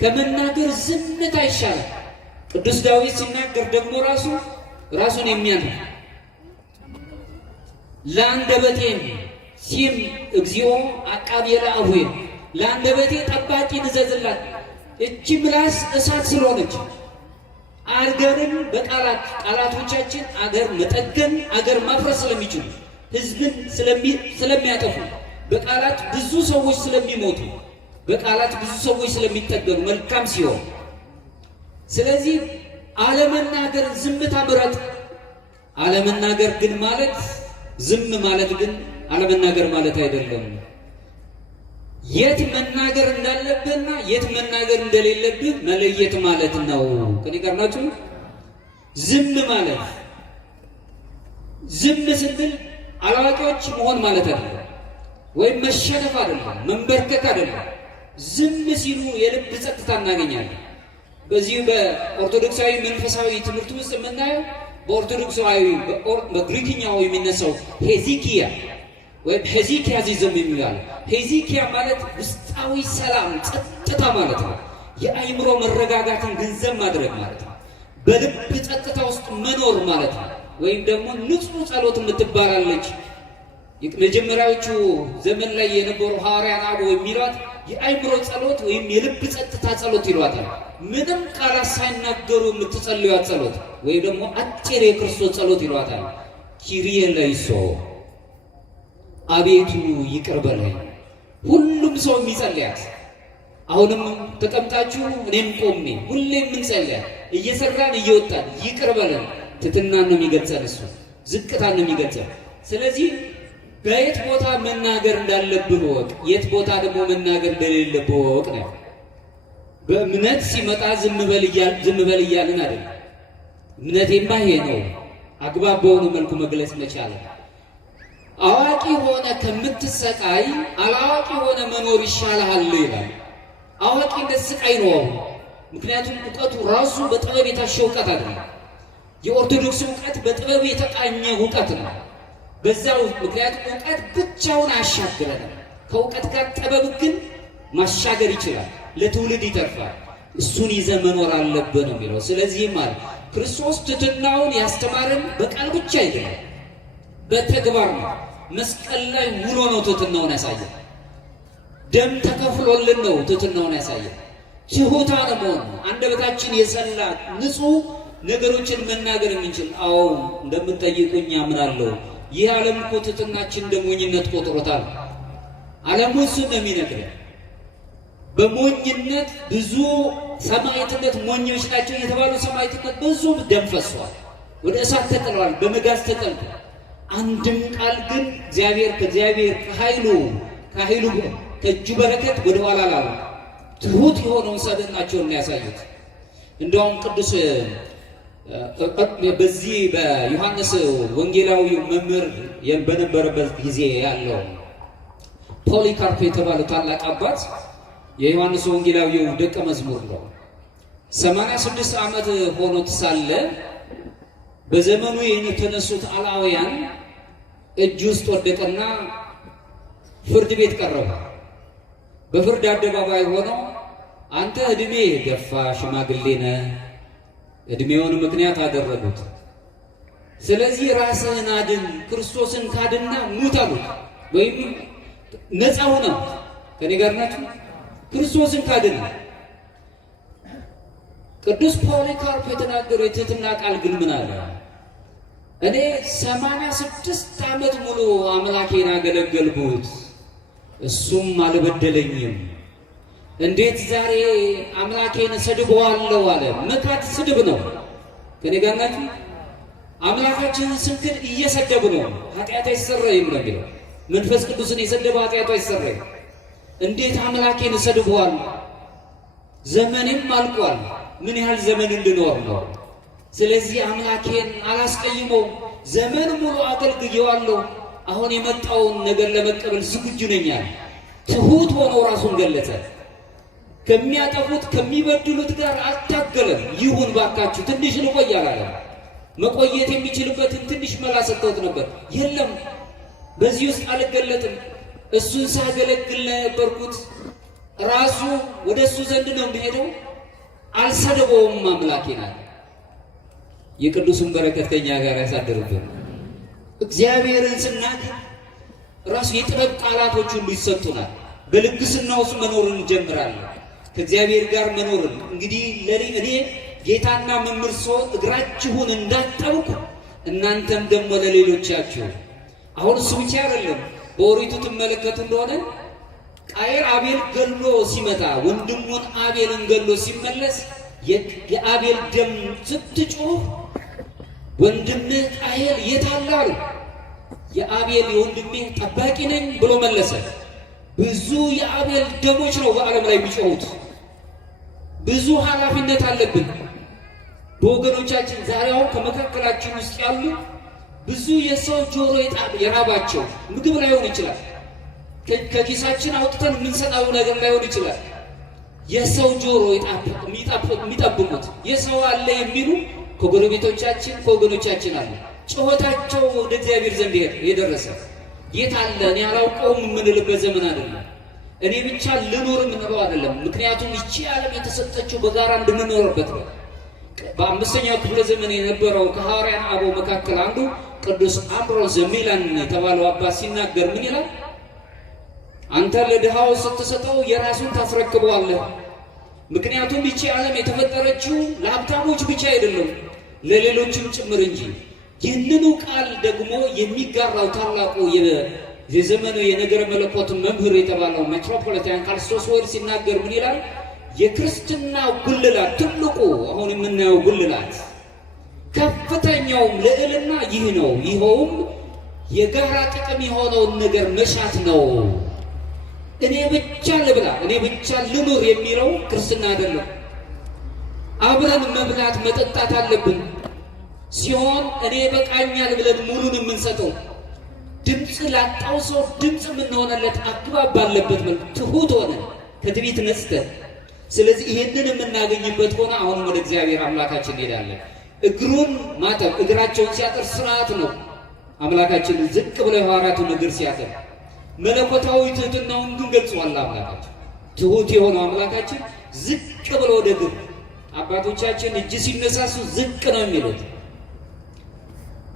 ከመናገር ዝምታ ይሻላል። ቅዱስ ዳዊት ሲናገር ደግሞ ራሱን የሚያነው ለአንደበቴም ሲም እግዚኦ አቃቤ ለአቡዬ ለአንደበቴ ጠባቂ ንዘዝላት። እቺ ምላስ እሳት ስለሆነች አገርን ቃላቶቻችን አገር መጠገን አገር ማፍረስ ስለሚችሉ ሕዝብን ስለሚያጠፉ በቃላት ብዙ ሰዎች ስለሚሞቱ በቃላት ብዙ ሰዎች ስለሚጠገኑ መልካም ሲሆን፣ ስለዚህ አለመናገር ዝምታ ምረጥ። አለመናገር ግን ማለት ዝም ማለት ግን አለመናገር ማለት አይደለም። የት መናገር እንዳለብህና የት መናገር እንደሌለብህ መለየት ማለት ነው። ከኔ ጋር ናችሁ? ዝም ማለት ዝም ስንል አላዋቂዎች መሆን ማለት አይደለም፣ ወይም መሸነፍ አይደለም፣ መንበርከክ አይደለም። ዝም ሲሉ የልብ ጸጥታ እናገኛለን። በዚህ በኦርቶዶክሳዊ መንፈሳዊ ትምህርት ውስጥ የምናየው በኦርቶዶክሳዊ በግሪክኛው የሚነሳው ሄዚኪያ ወይም ሄዚኪያዚዝም የሚባለው ሄዚኪያ ማለት ውስጣዊ ሰላም ጸጥታ ማለት ነው። የአእምሮ መረጋጋትን ገንዘብ ማድረግ ማለት ነው። በልብ ጸጥታ ውስጥ መኖር ማለት ነው። ወይም ደግሞ ንጹህ ጸሎት የምትባላለች የመጀመሪያዎቹ ዘመን ላይ የነበሩ ሐዋርያን አበው የሚሏት የአእምሮ ጸሎት ወይም የልብ ጸጥታ ጸሎት ይሏታል። ምንም ቃላት ሳይናገሩ የምትጸልዩት ጸሎት ወይም ደግሞ አጭር የክርስቶስ ጸሎት ይሏታል። ኪሪየ ለይሶን አቤቱ ይቅር በለኝ። ሁሉም ሰው የሚጸልያት አሁንም ተቀምጣችሁ እኔም ቆሜ ሁሌም የምንጸልያት እየሰራን እየወጣን ይቅር በለን ትሕትናን ነው የሚገልጸን፣ እሱ ዝቅታን ነው የሚገልጸን። ስለዚህ በየት ቦታ መናገር እንዳለብህ ወቅ፣ የት ቦታ ደግሞ መናገር እንደሌለብህ ወቅ ነው። በእምነት ሲመጣ ዝም በል እያልን አይደለም። እምነቴማ ይሄ ነው አግባብ በሆነ መልኩ መግለጽ መቻል። አዋቂ ሆነ ከምትሰቃይ አላዋቂ ሆነ መኖር ይሻልሃል ይላል። አዋቂነት ስቃይ ነው። ምክንያቱም እውቀቱ ራሱ በጥበብ የታሸ እውቀት አይደለም። የኦርቶዶክስ እውቀት በጥበብ የተቃኘ እውቀት ነው። በዛው ምክንያቱም እውቀት ብቻውን አያሻግረንም። ከእውቀት ጋር ጥበብ ግን ማሻገር ይችላል፣ ለትውልድ ይተርፋል። እሱን ይዘ መኖር አለብን ነው የሚለው። ስለዚህም ማለት ክርስቶስ ትሕትናውን ያስተማረን በቃል ብቻ አይደለም፣ በተግባር ነው። መስቀል ላይ ውሎ ነው ትሕትናውን ያሳየ። ደም ተከፍሎልን ነው ትሕትናውን ያሳየ። ትሑታን መሆን አንደበታችን የሰላ ንጹህ ነገሮችን መናገር የምንችል። አዎ እንደምትጠይቁኝ አምናለሁ። ይህ ዓለም እኮ ትሕትናችን እንደ ሞኝነት ቆጥሮታል። ዓለሙ እሱን ነው የሚነግረን። በሞኝነት ብዙ ሰማዕትነት ሞኞች ናቸው የተባሉ ሰማዕትነት ብዙ ደም ፈሷል፣ ወደ እሳት ተጥለዋል፣ በመጋዝ ተጠልተዋል። አንድም ቃል ግን ከእግዚአብሔር ከኃይሉ ከእጁ በረከት ወደ ኋላ ላሉ ትሑት የሆነውን ሰብዕናቸውን ያሳዩት። እንደውም ቅዱስ በዚህ በዮሐንስ ወንጌላዊ መምህር በነበረበት ጊዜ ያለው ፖሊካርፕ የተባለ ታላቅ አባት የዮሐንስ ወንጌላዊው ደቀ መዝሙር ነው። 86 ዓመት ሆኖት ሳለ በዘመኑ የተነሱት አላውያን እጅ ውስጥ ወደቀና ፍርድ ቤት ቀረበ። በፍርድ አደባባይ ሆነው አንተ ዕድሜ ገፋ ሽማግሌ ነህ፣ ዕድሜውን ምክንያት አደረጉት። ስለዚህ ራስህን አድን፣ ክርስቶስን ካድና ሙት አሉት። ወይም ነፃ ሆነ። ከኔ ጋር ናችሁ? ክርስቶስን ካድን። ቅዱስ ፖሊካርፕ የተናገረው የትሕትና ቃል ግን ምን አለ? እኔ 86 ዓመት ሙሉ አምላኬን አገለገልኩት፣ እሱም አልበደለኝም። እንዴት ዛሬ አምላኬን ሰድበዋለሁ አለ። መካት ስድብ ነው። ከኔ ጋር ናችሁ? አምላካችንን ስንክድ እየሰደቡ ነው። ኃጢአት አይሰረይም ነው የሚለው። መንፈስ ቅዱስን የሰደበ ኃጢአቱ አይሰረይም። እንዴት አምላኬን ሰድበዋለሁ? ዘመኔም አልቋል። ምን ያህል ዘመን እንድኖር ነው? ስለዚህ አምላኬን አላስቀይመው። ዘመን ሙሉ አገልግዬዋለሁ። አሁን የመጣውን ነገር ለመቀበል ዝግጁ ነኝ አለ። ትሑት ሆኖ ራሱን ገለጸ። ከሚያጠፉት ከሚበድሉት ጋር አልታገለም። ይሁን ባካችሁ ትንሽ ልቆይ አላለም። መቆየት የሚችልበትን ትንሽ መላ ሰጥተውት ነበር። የለም በዚህ ውስጥ አልገለጥም፣ እሱን ሳገለግል ነበርኩት። ራሱ ወደ እሱ ዘንድ ነው የሚሄደው። አልሰደበውም አምላኬን አለ። የቅዱስን በረከት ከኛ ጋር ያሳድርብን። እግዚአብሔርን ስናገር ራሱ የጥበብ ቃላቶች ሁሉ ይሰጡናል። በልግስና ውስጥ መኖርን እንጀምራለን። ከእግዚአብሔር ጋር መኖርን እንግዲህ እኔ ጌታና መምህር ስሆን እግራችሁን እንዳጠብኩ እናንተም ደግሞ ለሌሎቻችሁ። አሁን እሱ ብቻ አይደለም። በኦሪቱ ትመለከቱ እንደሆነ ቃየል አቤል ገሎ ሲመጣ ወንድሙን አቤልን ገሎ ሲመለስ የአቤል ደም ስትጮህ ወንድምህ ቃየል የት አለ አሉ። የአቤል የወንድሜ ጠባቂ ነኝ ብሎ መለሰ። ብዙ የአቤል ደሞች ነው በዓለም ላይ የሚጮሁት። ብዙ ኃላፊነት አለብን በወገኖቻችን። ዛሬ አሁን ከመካከላችን ውስጥ ያሉ ብዙ የሰው ጆሮ የራባቸው ምግብ ላይሆን ይችላል፣ ከኪሳችን አውጥተን የምንሰጣው ነገር ላይሆን ይችላል። የሰው ጆሮ የሚጠብቁት የሰው አለ የሚሉ ከጎረቤቶቻችን ከወገኖቻችን አሉ። ጩኸታቸው ወደ እግዚአብሔር ዘንድ የደረሰ ጌታ አለ እኔ አላውቀውም የምንልበት ዘመን አይደለም። እኔ ብቻ ልኖር የምንለው አይደለም። ምክንያቱም ይቺ ዓለም የተሰጠችው በጋራ እንድንኖርበት ነው። በአምስተኛው ክፍለ ዘመን የነበረው ከሐዋርያን አበው መካከል አንዱ ቅዱስ አምብሮስ ዘሚላን የተባለው አባት ሲናገር ምን ይላል? አንተ ለድሃው ስትሰጠው የራሱን ታስረክበዋለህ። ምክንያቱም ይቺ ዓለም የተፈጠረችው ለሀብታሞች ብቻ አይደለም ለሌሎችም ጭምር እንጂ። ይህንኑ ቃል ደግሞ የሚጋራው ታላቁ የዘመኑ የነገረ መለኮት መምህር የተባለው ሜትሮፖሊታን ካልስቶስ ወር ሲናገር ምን ይላል? የክርስትና ጉልላት ትልቁ አሁን የምናየው ጉልላት ከፍተኛውም ልዕልና ይህ ነው። ይኸውም የጋራ ጥቅም የሆነውን ነገር መሻት ነው። እኔ ብቻ ልብላ፣ እኔ ብቻ ልኑር የሚለው ክርስትና አይደለም። አብረን መብላት መጠጣት አለብን ሲሆን እኔ በቃኛል ብለን ሙሉን የምንሰጠው ድምፅ ላጣው ሰው ድምፅ የምንሆነለት አግባብ ባለበት መልኩ ትሁት ሆነ ከትዕቢት ነጽተን። ስለዚህ ይሄንን የምናገኝበት ሆነ አሁንም ወደ እግዚአብሔር አምላካችን እንሄዳለን። እግሩን ማጠብ እግራቸውን ሲያጥር ስርዓት ነው። አምላካችን ዝቅ ብሎ የሐዋርያቱን እግር ሲያጥር መለኮታዊ ትህትናውን ግን ገልጿል። አምላካችን ትሁት የሆነው አምላካችን ዝቅ ብሎ ወደ እግር አባቶቻችን እጅ ሲነሳሱ ዝቅ ነው የሚሉት።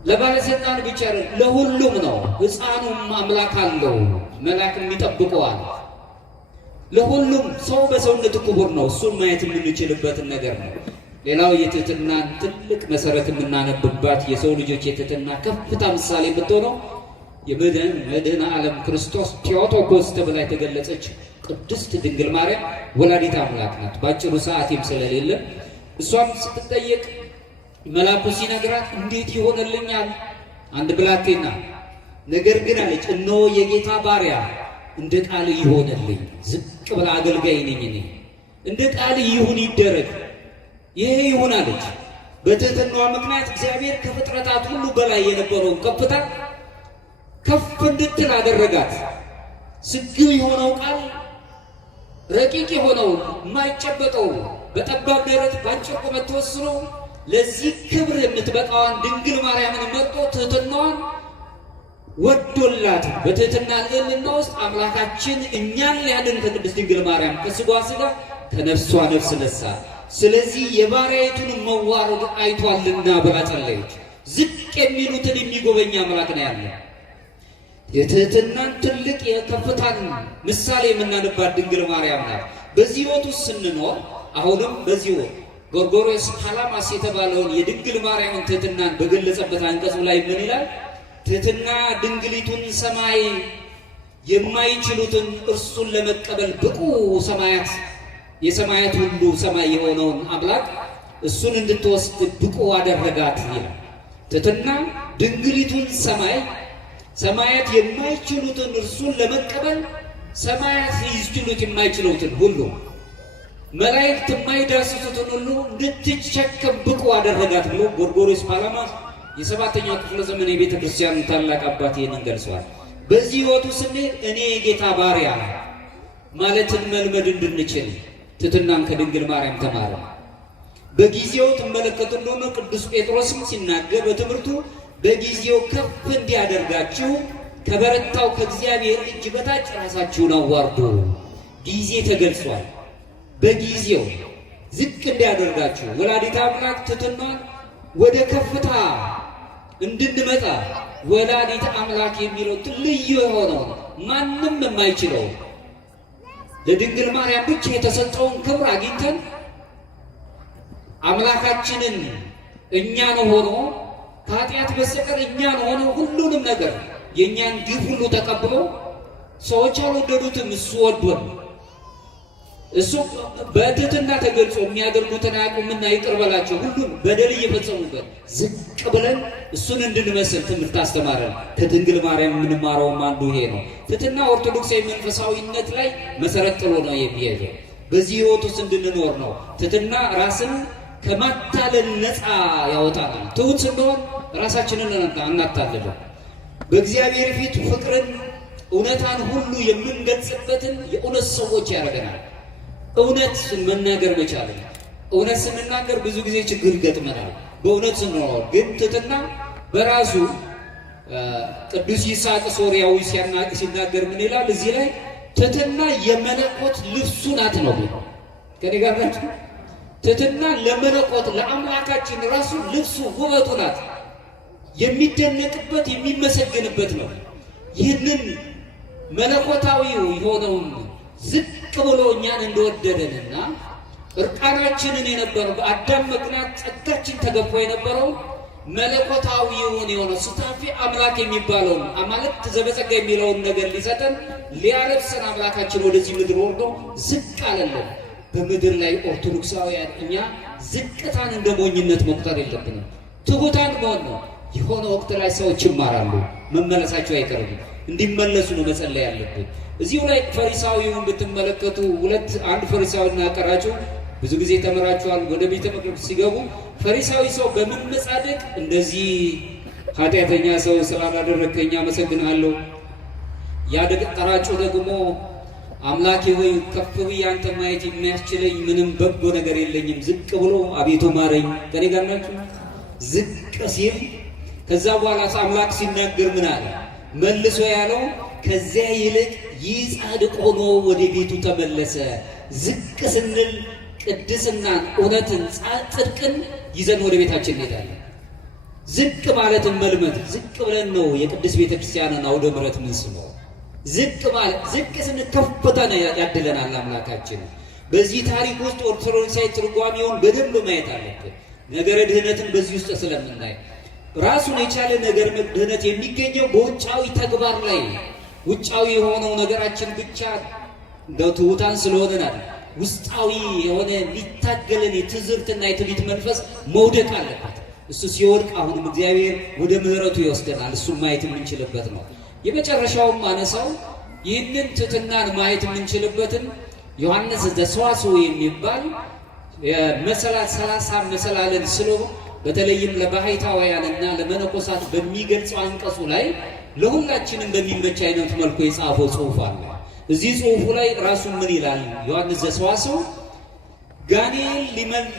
ለባለስልጣን ብቻ ለሁሉም ነው። ሕፃኑም አምላክ አለው፣ መልአክም ይጠብቀዋል። ለሁሉም ሰው በሰውነቱ ክቡር ነው። እሱን ማየት የምንችልበትን ነገር ነው። ሌላው የትህትናን ትልቅ መሰረት የምናነብባት የሰው ልጆች የትህትና ከፍታ ምሳሌ የምትሆነው የመድኃኔ ዓለም ክርስቶስ ቴዎቶኮስ ተብላ የተገለጸች ቅድስት ድንግል ማርያም ወላዲት አምላክ ናት። ባጭሩ ሰዓቴም ስለሌለ እሷም ስትጠየቅ መልአኩ ሲነግራት እንዴት ይሆንልኛል አንድ ብላቴና፣ ነገር ግን አለች እነሆ የጌታ ባሪያ እንደ ቃል ይሆንልኝ። ዝቅ ብላ አገልጋይ ነኝ እኔ፣ እንደ ቃል ይሁን ይደረግ፣ ይሄ ይሁን አለች። በትህትናዋ ምክንያት እግዚአብሔር ከፍጥረታት ሁሉ በላይ የነበረውን ከፍታ ከፍ እንድትል አደረጋት። ስግው የሆነው ቃል ረቂቅ የሆነው የማይጨበጠው በጠባብ ደረት ባጭር ቁመት ተወስኖ ለዚህ ክብር የምትበቃዋን ድንግል ማርያምን መርጦ ትህትናዋን ወዶላት በትህትና ልዕልና ውስጥ አምላካችን እኛን ሊያድን ከቅድስት ድንግል ማርያም ከስጋዋ ስጋ ከነፍሷ ነፍስ ነሳ። ስለዚህ የባሪያይቱን መዋረድ አይቷልና ብላ ጸለየች። ዝቅ የሚሉትን የሚጎበኝ አምላክ ነው ያለ። የትህትናን ትልቅ የከፍታን ምሳሌ የምናነባት ድንግል ማርያም ናት። በዚህ ሕይወት ውስጥ ስንኖር አሁንም በዚህ ጎርጎርዮስ ፓላማስ የተባለውን የድንግል ማርያምን ትህትናን በገለጸበት አንቀጹ ላይ ምን ይላል? ትህትና ድንግሊቱን ሰማይ የማይችሉትን እርሱን ለመቀበል ብቁ ሰማያት የሰማያት ሁሉ ሰማይ የሆነውን አምላክ እሱን እንድትወስድ ብቁ አደረጋት ይላል። ትህትና ድንግሊቱን ሰማያት የማይችሉትን እርሱን ለመቀበል ሰማያት ይችሉት የማይችሉትን ሁሉ መላእክት የማይዳስሱትን ሁሉ እንድትሸከም ብቁ አደረጋት ብሎ ጎርጎርዮስ ፓላማስ የሰባተኛው ክፍለ ዘመን የቤተ ክርስቲያን ታላቅ አባት ይህንን ገልጸዋል። በዚህ ሕይወቱ ስንሄድ እኔ የጌታ ባሪያ ማለትን መልመድ እንድንችል ትህትናን ከድንግል ማርያም ተማረ። በጊዜው ትመለከቱ እንደሆነ ቅዱስ ጴጥሮስም ሲናገር በትምህርቱ በጊዜው ከፍ እንዲያደርጋችሁ ከበረታው ከእግዚአብሔር እጅ በታች ራሳችሁን አዋርዱ። ጊዜ ተገልጿል። በጊዜው ዝቅ እንዲያደርጋችሁ ወላዲተ አምላክ ትህትናን ወደ ከፍታ እንድንመጣ ወላዲተ አምላክ የሚለው ልዩ የሆነው ማንም የማይችለው ለድንግል ማርያም ብቻ የተሰጠውን ክብር አግኝተን አምላካችንን እኛን ሆኖ ከኃጢአት በስተቀር እኛን ሆኖ ሁሉንም ነገር የእኛን ግፍ ሁሉ ተቀብሎ ሰዎች አልወደዱትም፣ እሱ ወዶን እሱ በትህትና ተገልጾ የሚያደርጉትን አያውቁምና ይቅር በላቸው ሁሉም በደል እየፈጸሙበት ዝቅ ብለን እሱን እንድንመስል ትምህርት አስተማረን። ከድንግል ማርያም የምንማረውም አንዱ ይሄ ነው። ትህትና ኦርቶዶክሳዊ መንፈሳዊነት ላይ መሰረት ጥሎ ነው የሚሄደው። በዚህ ሕይወት ውስጥ እንድንኖር ነው። ትህትና ራስን ከማታለል ነፃ ያወጣናል። ትሁት ስንሆን ራሳችንን አናታልልም። በእግዚአብሔር ፊት ፍቅርን፣ እውነታን ሁሉ የምንገልጽበትን የእውነት ሰዎች ያደርገናል። እውነት መናገር መቻል። እውነት ስንናገር ብዙ ጊዜ ችግር ይገጥመናል። በእውነት ስንኖር ግን ትሕትና በራሱ ቅዱስ ይስሐቅ ሶርያዊ ሲናገር ምን ይላል? እዚህ ላይ ትሕትና የመለኮት ልብሱ ናት ነው ቢል ከኔ ጋር ናችሁ። ትሕትና ለመለኮት ለአምላካችን ራሱ ልብሱ ውበቱ ናት። የሚደነቅበት የሚመሰገንበት ነው። ይህንን መለኮታዊ የሆነውን ዝቅ ብሎ እኛን እንደወደደንና እርቃናችንን የነበረው በአዳም ምክንያት ጸጋችን ተገፎ የነበረው መለኮታዊውን የሆነ ሱታፊ አምላክ የሚባለውን አማልክት ዘበጸጋ የሚለውን ነገር ሊሰጠን ሊያለብሰን አምላካችን ወደዚህ ምድር ወርዶ ዝቅ አለልን። በምድር ላይ ኦርቶዶክሳውያን እኛ ዝቅታን እንደ ሞኝነት መቁጠር የለብንም። ትሑታን መሆን ነው። የሆነ ወቅት ላይ ሰዎች ይማራሉ፣ መመለሳቸው አይቀርም። እንዲመለሱ ነው መጸለይ ያለብን። እዚሁ ላይ ፈሪሳዊውን ብትመለከቱ አንድ ፈሪሳዊና ቀራጩ ብዙ ጊዜ ተመራችኋል። ወደ ቤተ መቅደስ ሲገቡ ፈሪሳዊ ሰው በመመጻደቅ እንደዚህ ኃጢአተኛ ሰው ስላላደረግከኝ አመሰግናለሁ፣ ቀራጩ ደግሞ አምላኬ ሆይ ከፍ ብዬ አንተ ማየት የሚያስችለኝ ምንም በጎ ነገር የለኝም፣ ዝቅ ብሎ አቤቱ ማረኝ። ከኔ ጋር ናችሁ? ዝቅ ሲል ከዛ በኋላ አምላክ ሲናገር ምን አለ? መልሶ ያለው ከዚያ ይልቅ ይህ ጻድቅ ሆኖ ወደ ቤቱ ተመለሰ። ዝቅ ስንል ቅድስናን፣ እውነትን፣ ጽድቅን ይዘን ወደ ቤታችን እንሄዳለን። ዝቅ ማለትን መልመድ። ዝቅ ብለን ነው የቅድስት ቤተክርስቲያንን አውደ ምሕረት ምንስመው። ዝቅ ማለት ዝቅ ስንል ከፍታን ያድለናል አምላካችን። በዚህ ታሪክ ውስጥ ኦርቶዶክሳዊ ትርጓሜውን በደንብ ማየት አለብን። ነገረ ድህነትን በዚህ ውስጥ ስለምናይ ራሱን የቻለ ነገር ድህነት የሚገኘው በውጫዊ ተግባር ላይ ውጫዊ የሆነው ነገራችን ብቻ እንደው ትሑታን ስለሆነናል። ውስጣዊ የሆነ ሊታገለን የትዝርትና የትዕቢት መንፈስ መውደቅ አለበት። እሱ ሲወድቅ አሁንም እግዚአብሔር ወደ ምሕረቱ ይወስደናል። እሱን ማየት የምንችልበት ነው። የመጨረሻውም ማነሳው ይህንን ትሕትናን ማየት የምንችልበትን ዮሐንስ ዘሰዋስው የሚባል መሰላል 30 መሰላልን ስሎ በተለይም ለባሕታውያንና ለመነኮሳት በሚገልጸው አንቀጹ ላይ ለሁላችንም በሚመች አይነት መልኩ የጻፈው ጽሑፍ አለ። እዚህ ጽሑፉ ላይ ራሱ ምን ይላል? ዮሐንስ ዘሰዋስው ጋኔል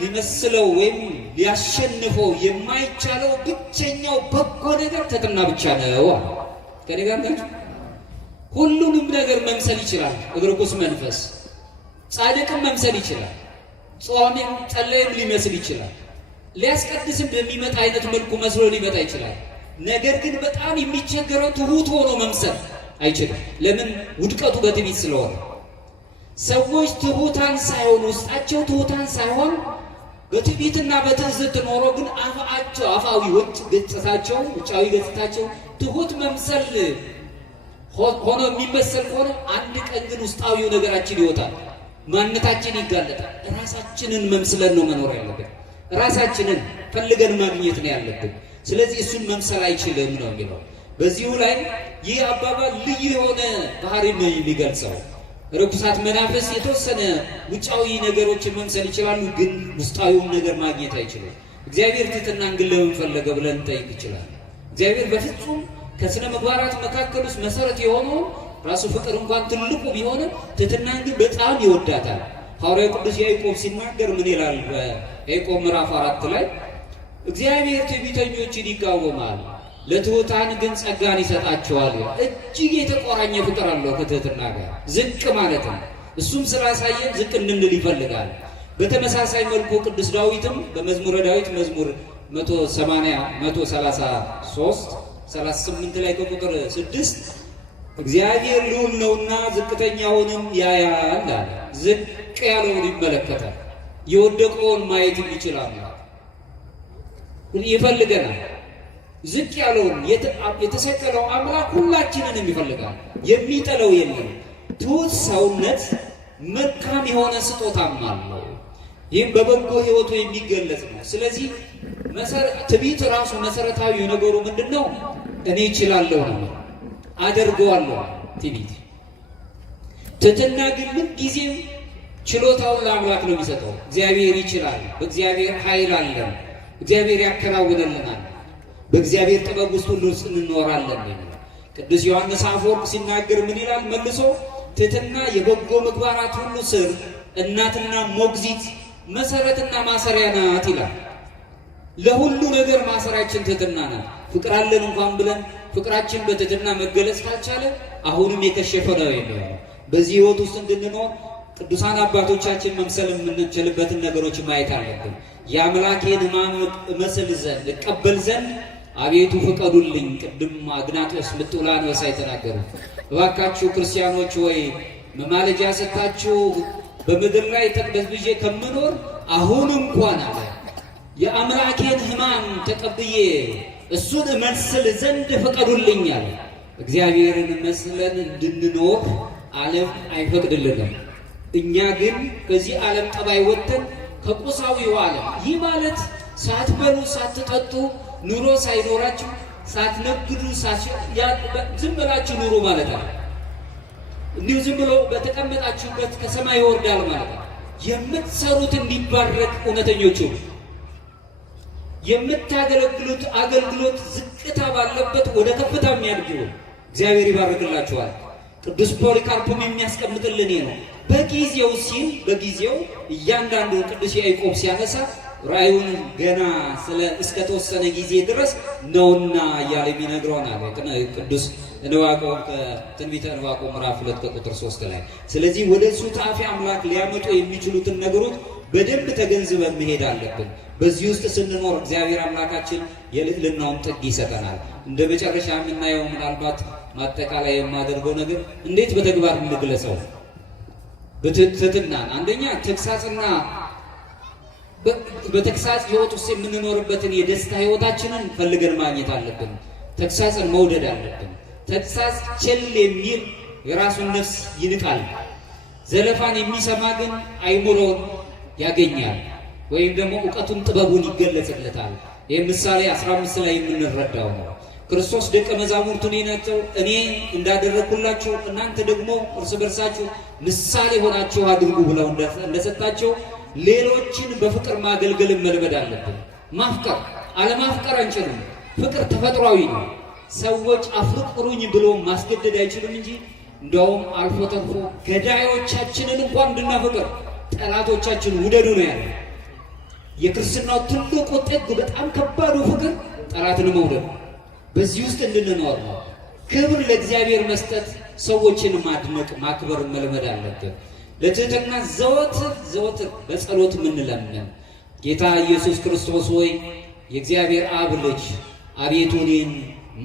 ሊመስለው ወይም ሊያሸንፈው የማይቻለው ብቸኛው በጎ ነገር ትሕትና ብቻ ነው። ከኔ ጋር ናችሁ? ሁሉንም ነገር መምሰል ይችላል። እግርኩስ መንፈስ ጻድቅም መምሰል ይችላል። ጾምም ጸለይም ሊመስል ይችላል። ሊያስቀድስም በሚመጣ አይነት መልኩ መስሎ ሊመጣ ይችላል። ነገር ግን በጣም የሚቸገረው ትሑት ሆኖ መምሰል አይችልም። ለምን? ውድቀቱ በትዕቢት ስለሆነ። ሰዎች ትሑታን ሳይሆኑ ውስጣቸው ትሑታን ሳይሆን በትዕቢትና በትዕዝት ኖሮ ግን አፋዊ ገጽታቸው ውጫዊ ገጽታቸው ትሑት መምሰል ሆኖ የሚመሰል ከሆነ አንድ ቀን ግን ውስጣዊው ነገራችን ይወጣል፣ ማንነታችን ይጋለጣል። ራሳችንን መምስለን ነው መኖር ያለብን። ራሳችንን ፈልገን ማግኘት ነው ያለብን። ስለዚህ እሱን መምሰል አይችልም ነው የሚለው። በዚሁ ላይ ይህ አባባል ልዩ የሆነ ባህሪ ነው የሚገልጸው። ርኩሳት መናፍስት የተወሰነ ውጫዊ ነገሮችን መምሰል ይችላሉ፣ ግን ውስጣዊውን ነገር ማግኘት አይችሉም። እግዚአብሔር ትሕትናን ግን ለምን ፈለገ ብለን እንጠይቅ ይችላል። እግዚአብሔር በፍጹም ከስነ ምግባራት መካከል ውስጥ መሰረት የሆነው ራሱ ፍቅር እንኳን ትልቁ ቢሆንም ትሕትናን ግን በጣም ይወዳታል። ሐዋርያው ቅዱስ ያዕቆብ ሲናገር ምን ይላል? በያዕቆብ ምዕራፍ 4 ላይ እግዚአብሔር ትዕቢተኞችን ይቃወማል፣ ለትሑታን ግን ጸጋን ይሰጣቸዋል። እጅግ የተቆራኘ ፍቅር አለው ከትሕትና ጋር ዝቅ ማለት ነው። እሱም ስላሳየን ዝቅ እንድንል ይፈልጋል። በተመሳሳይ መልኩ ቅዱስ ዳዊትም በመዝሙረ ዳዊት መዝሙር 38 ላይ ከቁጥር 6 እግዚአብሔር ልዑል ነውና ዝቅተኛውንም ያያል አለ። ዝቅ ያለውን ይመለከታል። የወደቀውን ማየት ይችላል፣ ይፈልገናል። ዝቅ ያለውን የተሰቀለው አምላክ ሁላችንንም ይፈልጋል። የሚጠለው የለም። ትሑት ሰውነት መልካም የሆነ ስጦታም አለው። ይህም በበጎ ሕይወቱ የሚገለጽ ነው። ስለዚህ ትዕቢት ራሱ መሰረታዊ ነገሩ ምንድን ነው? እኔ እችላለሁ ነው፣ አደርገዋለሁ። ትሕትና ግን ምን ጊዜም ችሎታውን ለአምላክ ነው የሚሰጠው። እግዚአብሔር ይችላል፣ በእግዚአብሔር ኃይል አለን፣ እግዚአብሔር ያከናውንልናል፣ በእግዚአብሔር ጥበብ ውስጥ ሁሉ እንኖራለን። ቅዱስ ዮሐንስ አፈወርቅ ሲናገር ምን ይላል? መልሶ ትሕትና የበጎ ምግባራት ሁሉ ስር፣ እናትና ሞግዚት፣ መሰረትና ማሰሪያ ናት ይላል። ለሁሉ ነገር ማሰራችን ትሕትና ናት። ፍቅር አለን እንኳን ብለን ፍቅራችን በትሕትና መገለጽ ካልቻለ አሁንም የከሸፈ ነው የሚሆነው። በዚህ ሕይወት ውስጥ እንድንኖር ቅዱሳን አባቶቻችን መምሰል የምንችልበትን ነገሮች ማየት አለብን። የአምላኬን ሕማም እመስል ዘንድ እቀበል ዘንድ አቤቱ ፍቀዱልኝ። ቅድም አግናጦስ ምጡላኖስ የተናገሩት እባካችሁ ክርስቲያኖች ወይ መማለጃ ሰጣችሁ በምድር ላይ ተቅበዝብዤ ከምኖር አሁን እንኳን አለ የአምላኬን ሕማም ተቀብዬ እሱን እመስል ዘንድ ፍቀዱልኝ አለ። እግዚአብሔርን መስለን እንድንኖር ዓለም አይፈቅድልንም። እኛ ግን ከዚህ ዓለም ጠባይ ወጥተን ከቁሳዊው ዓለም ይህ ማለት ሳትበሉ ሳትጠጡ ኑሮ ሳይኖራችሁ ሳትነግዱ ዝም ብላችሁ ኑሮ ማለት ነው። እንዲሁ ዝም ብሎ በተቀመጣችሁበት ከሰማይ ይወርዳል ማለት ነው። የምትሰሩት እንዲባረክ እውነተኞቹ የምታገለግሉት አገልግሎት ዝቅታ ባለበት ወደ ከፍታ የሚያድጉ እግዚአብሔር ይባርክላችኋል። ቅዱስ ፖሊካርፕም የሚያስቀምጥልን ነው። በጊዜው ሲል በጊዜው እያንዳንዱ ቅዱስ ያዕቆብ ሲያነሳ ራእዩን ገና እስከተወሰነ ጊዜ ድረስ ነውና እያለ የሚነግረውናል ቅዱስ ዕንባቆም ከትንቢተ ዕንባቆም ምዕራፍ 2 ከቁጥር 3 ላይ። ስለዚህ ወደ እሱ ጣፊ አምላክ ሊያመጡ የሚችሉትን ነገሮች በደንብ ተገንዝበን መሄድ አለብን። በዚህ ውስጥ ስንኖር እግዚአብሔር አምላካችን የልዕልናውን ጥግ ይሰጠናል። እንደ መጨረሻ የምናየው ምናልባት ማጠቃላይ የማደርገው ነገር እንዴት በተግባር እንግለጸው ትሕትናን። አንደኛ ተግሳጽና በተግሳጽ ሕይወት ውስጥ የምንኖርበትን የደስታ ሕይወታችንን ፈልገን ማግኘት አለብን። ተግሳጽን መውደድ አለብን። ተግሳጽ ቸል የሚል የራሱን ነፍስ ይንቃል። ዘለፋን የሚሰማ ግን አይምሮን ያገኛል፣ ወይም ደግሞ እውቀቱን ጥበቡን ይገለጽለታል። ይህ ምሳሌ 15 ላይ የምንረዳው ነው። ክርስቶስ ደቀ መዛሙርቱን ናቸው እኔ እንዳደረግኩላችሁ እናንተ ደግሞ እርስ በርሳችሁ ምሳሌ ሆናችሁ አድርጉ ብለው እንደሰጣቸው ሌሎችን በፍቅር ማገልገልን መልመድ አለብን። ማፍቀር አለማፍቀር አንችልም። ፍቅር ተፈጥሯዊ ነው። ሰዎች አፍቅሩኝ ብሎ ማስገደድ አይችልም እንጂ እንደውም አልፎ ተርፎ ገዳዮቻችንን እንኳን እንድናፈቅር ጠላቶቻችን ውደዱ ነው ያለ። የክርስትናው ትልቁ ጥግ በጣም ከባዱ ፍቅር ጠላትን መውደድ። በዚህ ውስጥ እንድንኖር ነው። ክብር ለእግዚአብሔር መስጠት፣ ሰዎችን ማድነቅ ማክበር መልመድ አለብን። ለትሕትና ዘወትር በጸሎት የምንለምን ጌታ ኢየሱስ ክርስቶስ ሆይ የእግዚአብሔር አብ ልጅ አቤቱ እኔን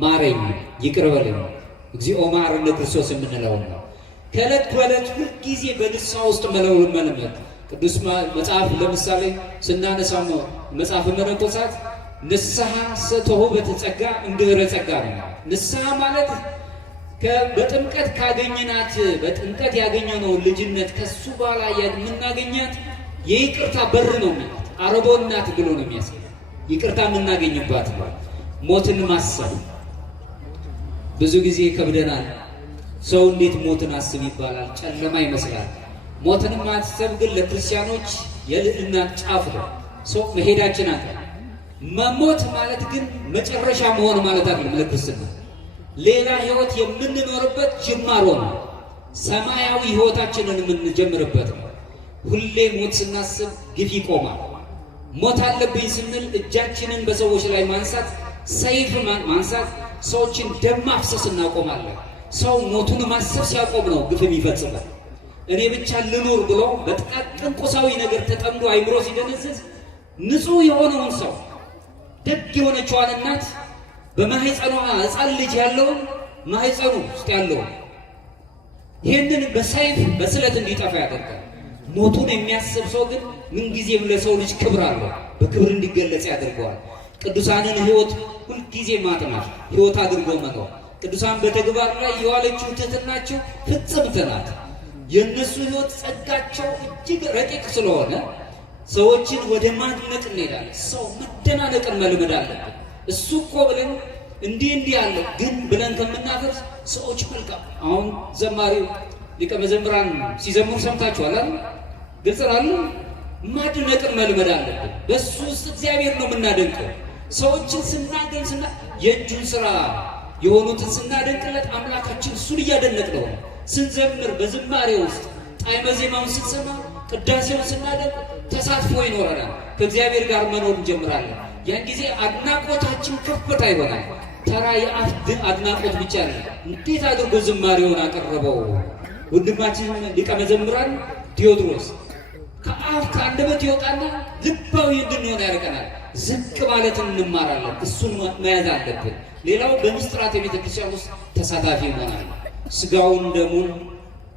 ማረኝ ይቅር በለኝ እግዚኦ መሐረነ ክርስቶስ የምንለው ነው። ከዕለት በዕለት ሁልጊዜ በንስሐ ውስጥ መልመድ። ቅዱስ መጽሐፍ ለምሳሌ ስናነሳው ነው መጽሐፈ መነኮሳት ንስሐ ሰተውህበተ ጸጋ እምድኅረ ጸጋ ነው። ንስሐ ማለት በጥምቀት ካገኘናት በጥምቀት ያገኘነው ልጅነት ከሱ በኋላ የምናገኛት የይቅርታ በር ነው ማለት አረቦ እናት ብሎ ነው የሚያሳይ ይቅርታ የምናገኝባት ነው። ሞትን ማሰብ ብዙ ጊዜ ከብደናል። ሰው እንዴት ሞትን አስብ ይባላል? ጨለማ ይመስላል። ሞትን ማሰብ ግን ለክርስቲያኖች የልዕልና ጫፍ ነው። ሰው መሄዳችን አለ። መሞት ማለት ግን መጨረሻ መሆን ማለት አይደለም። ለክርስትና ሌላ ህይወት የምንኖርበት ጅማሮ ነው። ሰማያዊ ህይወታችንን የምንጀምርበት ነው። ሁሌ ሞት ስናስብ ግፍ ይቆማል። ሞት አለብኝ ስንል እጃችንን በሰዎች ላይ ማንሳት፣ ሰይፍ ማንሳት፣ ሰዎችን ደም ማፍሰስ እናቆማለን። ሰው ሞቱን ማሰብ ሲያቆም ነው ግፍ የሚፈጽመው። እኔ ብቻ ልኖር ብሎ በጥቃቅን ቁሳዊ ነገር ተጠምዶ አይምሮ ሲደነዝዝ ንጹሕ የሆነውን ሰው ደግ የሆነችዋን እናት በማህፀኗ ሕፃን ልጅ ያለውን ማህፀኑ ውስጥ ያለውን ይህንን በሰይፍ በስለት እንዲጠፋ ያደርጋል። ሞቱን የሚያስብ ሰው ግን ምንጊዜም ለሰው ልጅ ክብር አለው፣ በክብር እንዲገለጽ ያደርገዋል። ቅዱሳንን ህይወት ሁልጊዜ ማጥናት፣ ህይወት አድርጎ መተው። ቅዱሳን በተግባር ላይ የዋለችው ትሕትናቸው ፍጽምት ናት። የእነሱ ህይወት ጸጋቸው እጅግ ረቂቅ ስለሆነ ሰዎችን ወደ ማድነቅ እንሄዳለን። ሰው መደናነቅን መልመድ አለብን። እሱ እኮ ብለን እንዲህ ያለ ግን ብለን ከምናፈርስ ሰዎች መልካም። አሁን ዘማሪው ሊቀ መዘምራን ሲዘምሩ ሰምታችኋል አይደል? ግልጽ ነው። ማድነቅን መልመድ አለብን። በሱ ውስጥ እግዚአብሔር ነው የምናደንቀው። ሰዎችን ስናገኝ የእጁን ስራ የሆኑትን ስናደንቅለት አምላካችን እሱን እያደነቅነው ነው። ስንዘምር በዝማሬ ውስጥ ጣዕመ ዜማውን ስንሰማ ቅዳሴውን ስናደንቅ ተሳትፎ ይኖረናል። ከእግዚአብሔር ጋር መኖር እንጀምራለን። ያን ጊዜ አድናቆታችን ከፍታ ይሆናል። ተራ የአፍ አድናቆት ብቻ ነው። እንዴት አድርጎ ዝማሬውን አቀረበው ወንድማችን ሊቀ መዘምራን ቴዎድሮስ። ከአፍ ከአንደበት ይወጣና ልባዊ እንድንሆን ያደርገናል። ዝቅ ማለትን እንማራለን። እሱን መያዝ አለብን። ሌላው በምስጢራተ ቤተክርስቲያን ውስጥ ተሳታፊ ይሆናል። ስጋውን ደሙን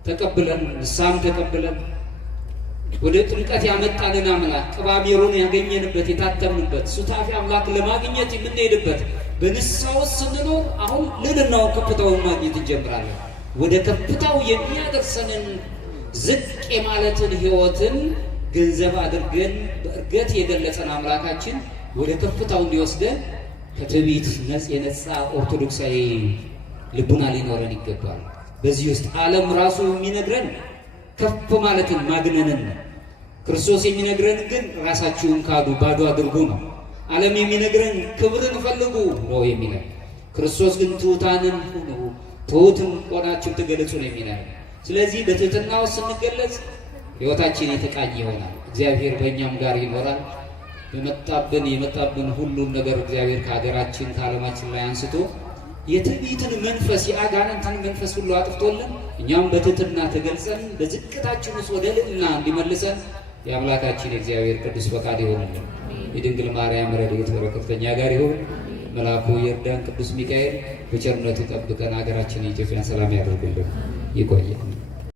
ተቀብለን ንስሐም ተቀብለን ወደ ጥምቀት ያመጣልን አምላክ ቅባ ሜሮን ያገኘንበት የታተምንበት ሱታፊ አምላክ ለማግኘት የምንሄድበት በንስሐ ውስጥ ስንኖር አሁን ልዕልናው ከፍታውን ማግኘት እንጀምራለን። ወደ ከፍታው የሚያደርሰንን ዝቅ የማለትን ሕይወትን ገንዘብ አድርገን በእርገት የገለጸን አምላካችን ወደ ከፍታው እንዲወስደን ከትዕቢት የነጻ ኦርቶዶክሳዊ ልቡና ሊኖረን ይገባል። በዚህ ውስጥ ዓለም ራሱ የሚነግረን ከፍ ማለትን ማግነንን ነው። ክርስቶስ የሚነግረን ግን ራሳችሁን ካዱ ባዶ አድርጉ ነው። ዓለም የሚነግረን ክብርን ፈልጉ ነው የሚለን። ክርስቶስ ግን ትሑታንን ሁኑ፣ ትሑትን ሆናችሁ ተገለጹ ነው የሚለን። ስለዚህ በትሕትና ውስጥ ስንገለጽ ሕይወታችን የተቃኘ ይሆናል። እግዚአብሔር በእኛም ጋር ይኖራል። የመጣብን ሁሉን ነገር እግዚአብሔር ከሀገራችን ከዓለማችን ላይ አንስቶ የትዕቢትን መንፈስ የአጋንንትን መንፈስ ሁሉ አጥፍቶልን እኛም በትሕትና ተገልጸን በዝቅታችን ውስጥ ወደ ልዕልና እንዲመልሰን የአምላካችን የእግዚአብሔር ቅዱስ ፈቃድ ይሆንልን። የድንግል ማርያም ረድኤት በረከት ከእኛ ጋር ይሁን። መልአኩ ይርዳን። ቅዱስ ሚካኤል በቸርነቱ ጠብቀን ሀገራችን የኢትዮጵያን ሰላም ያደርግልን። ይቆየን።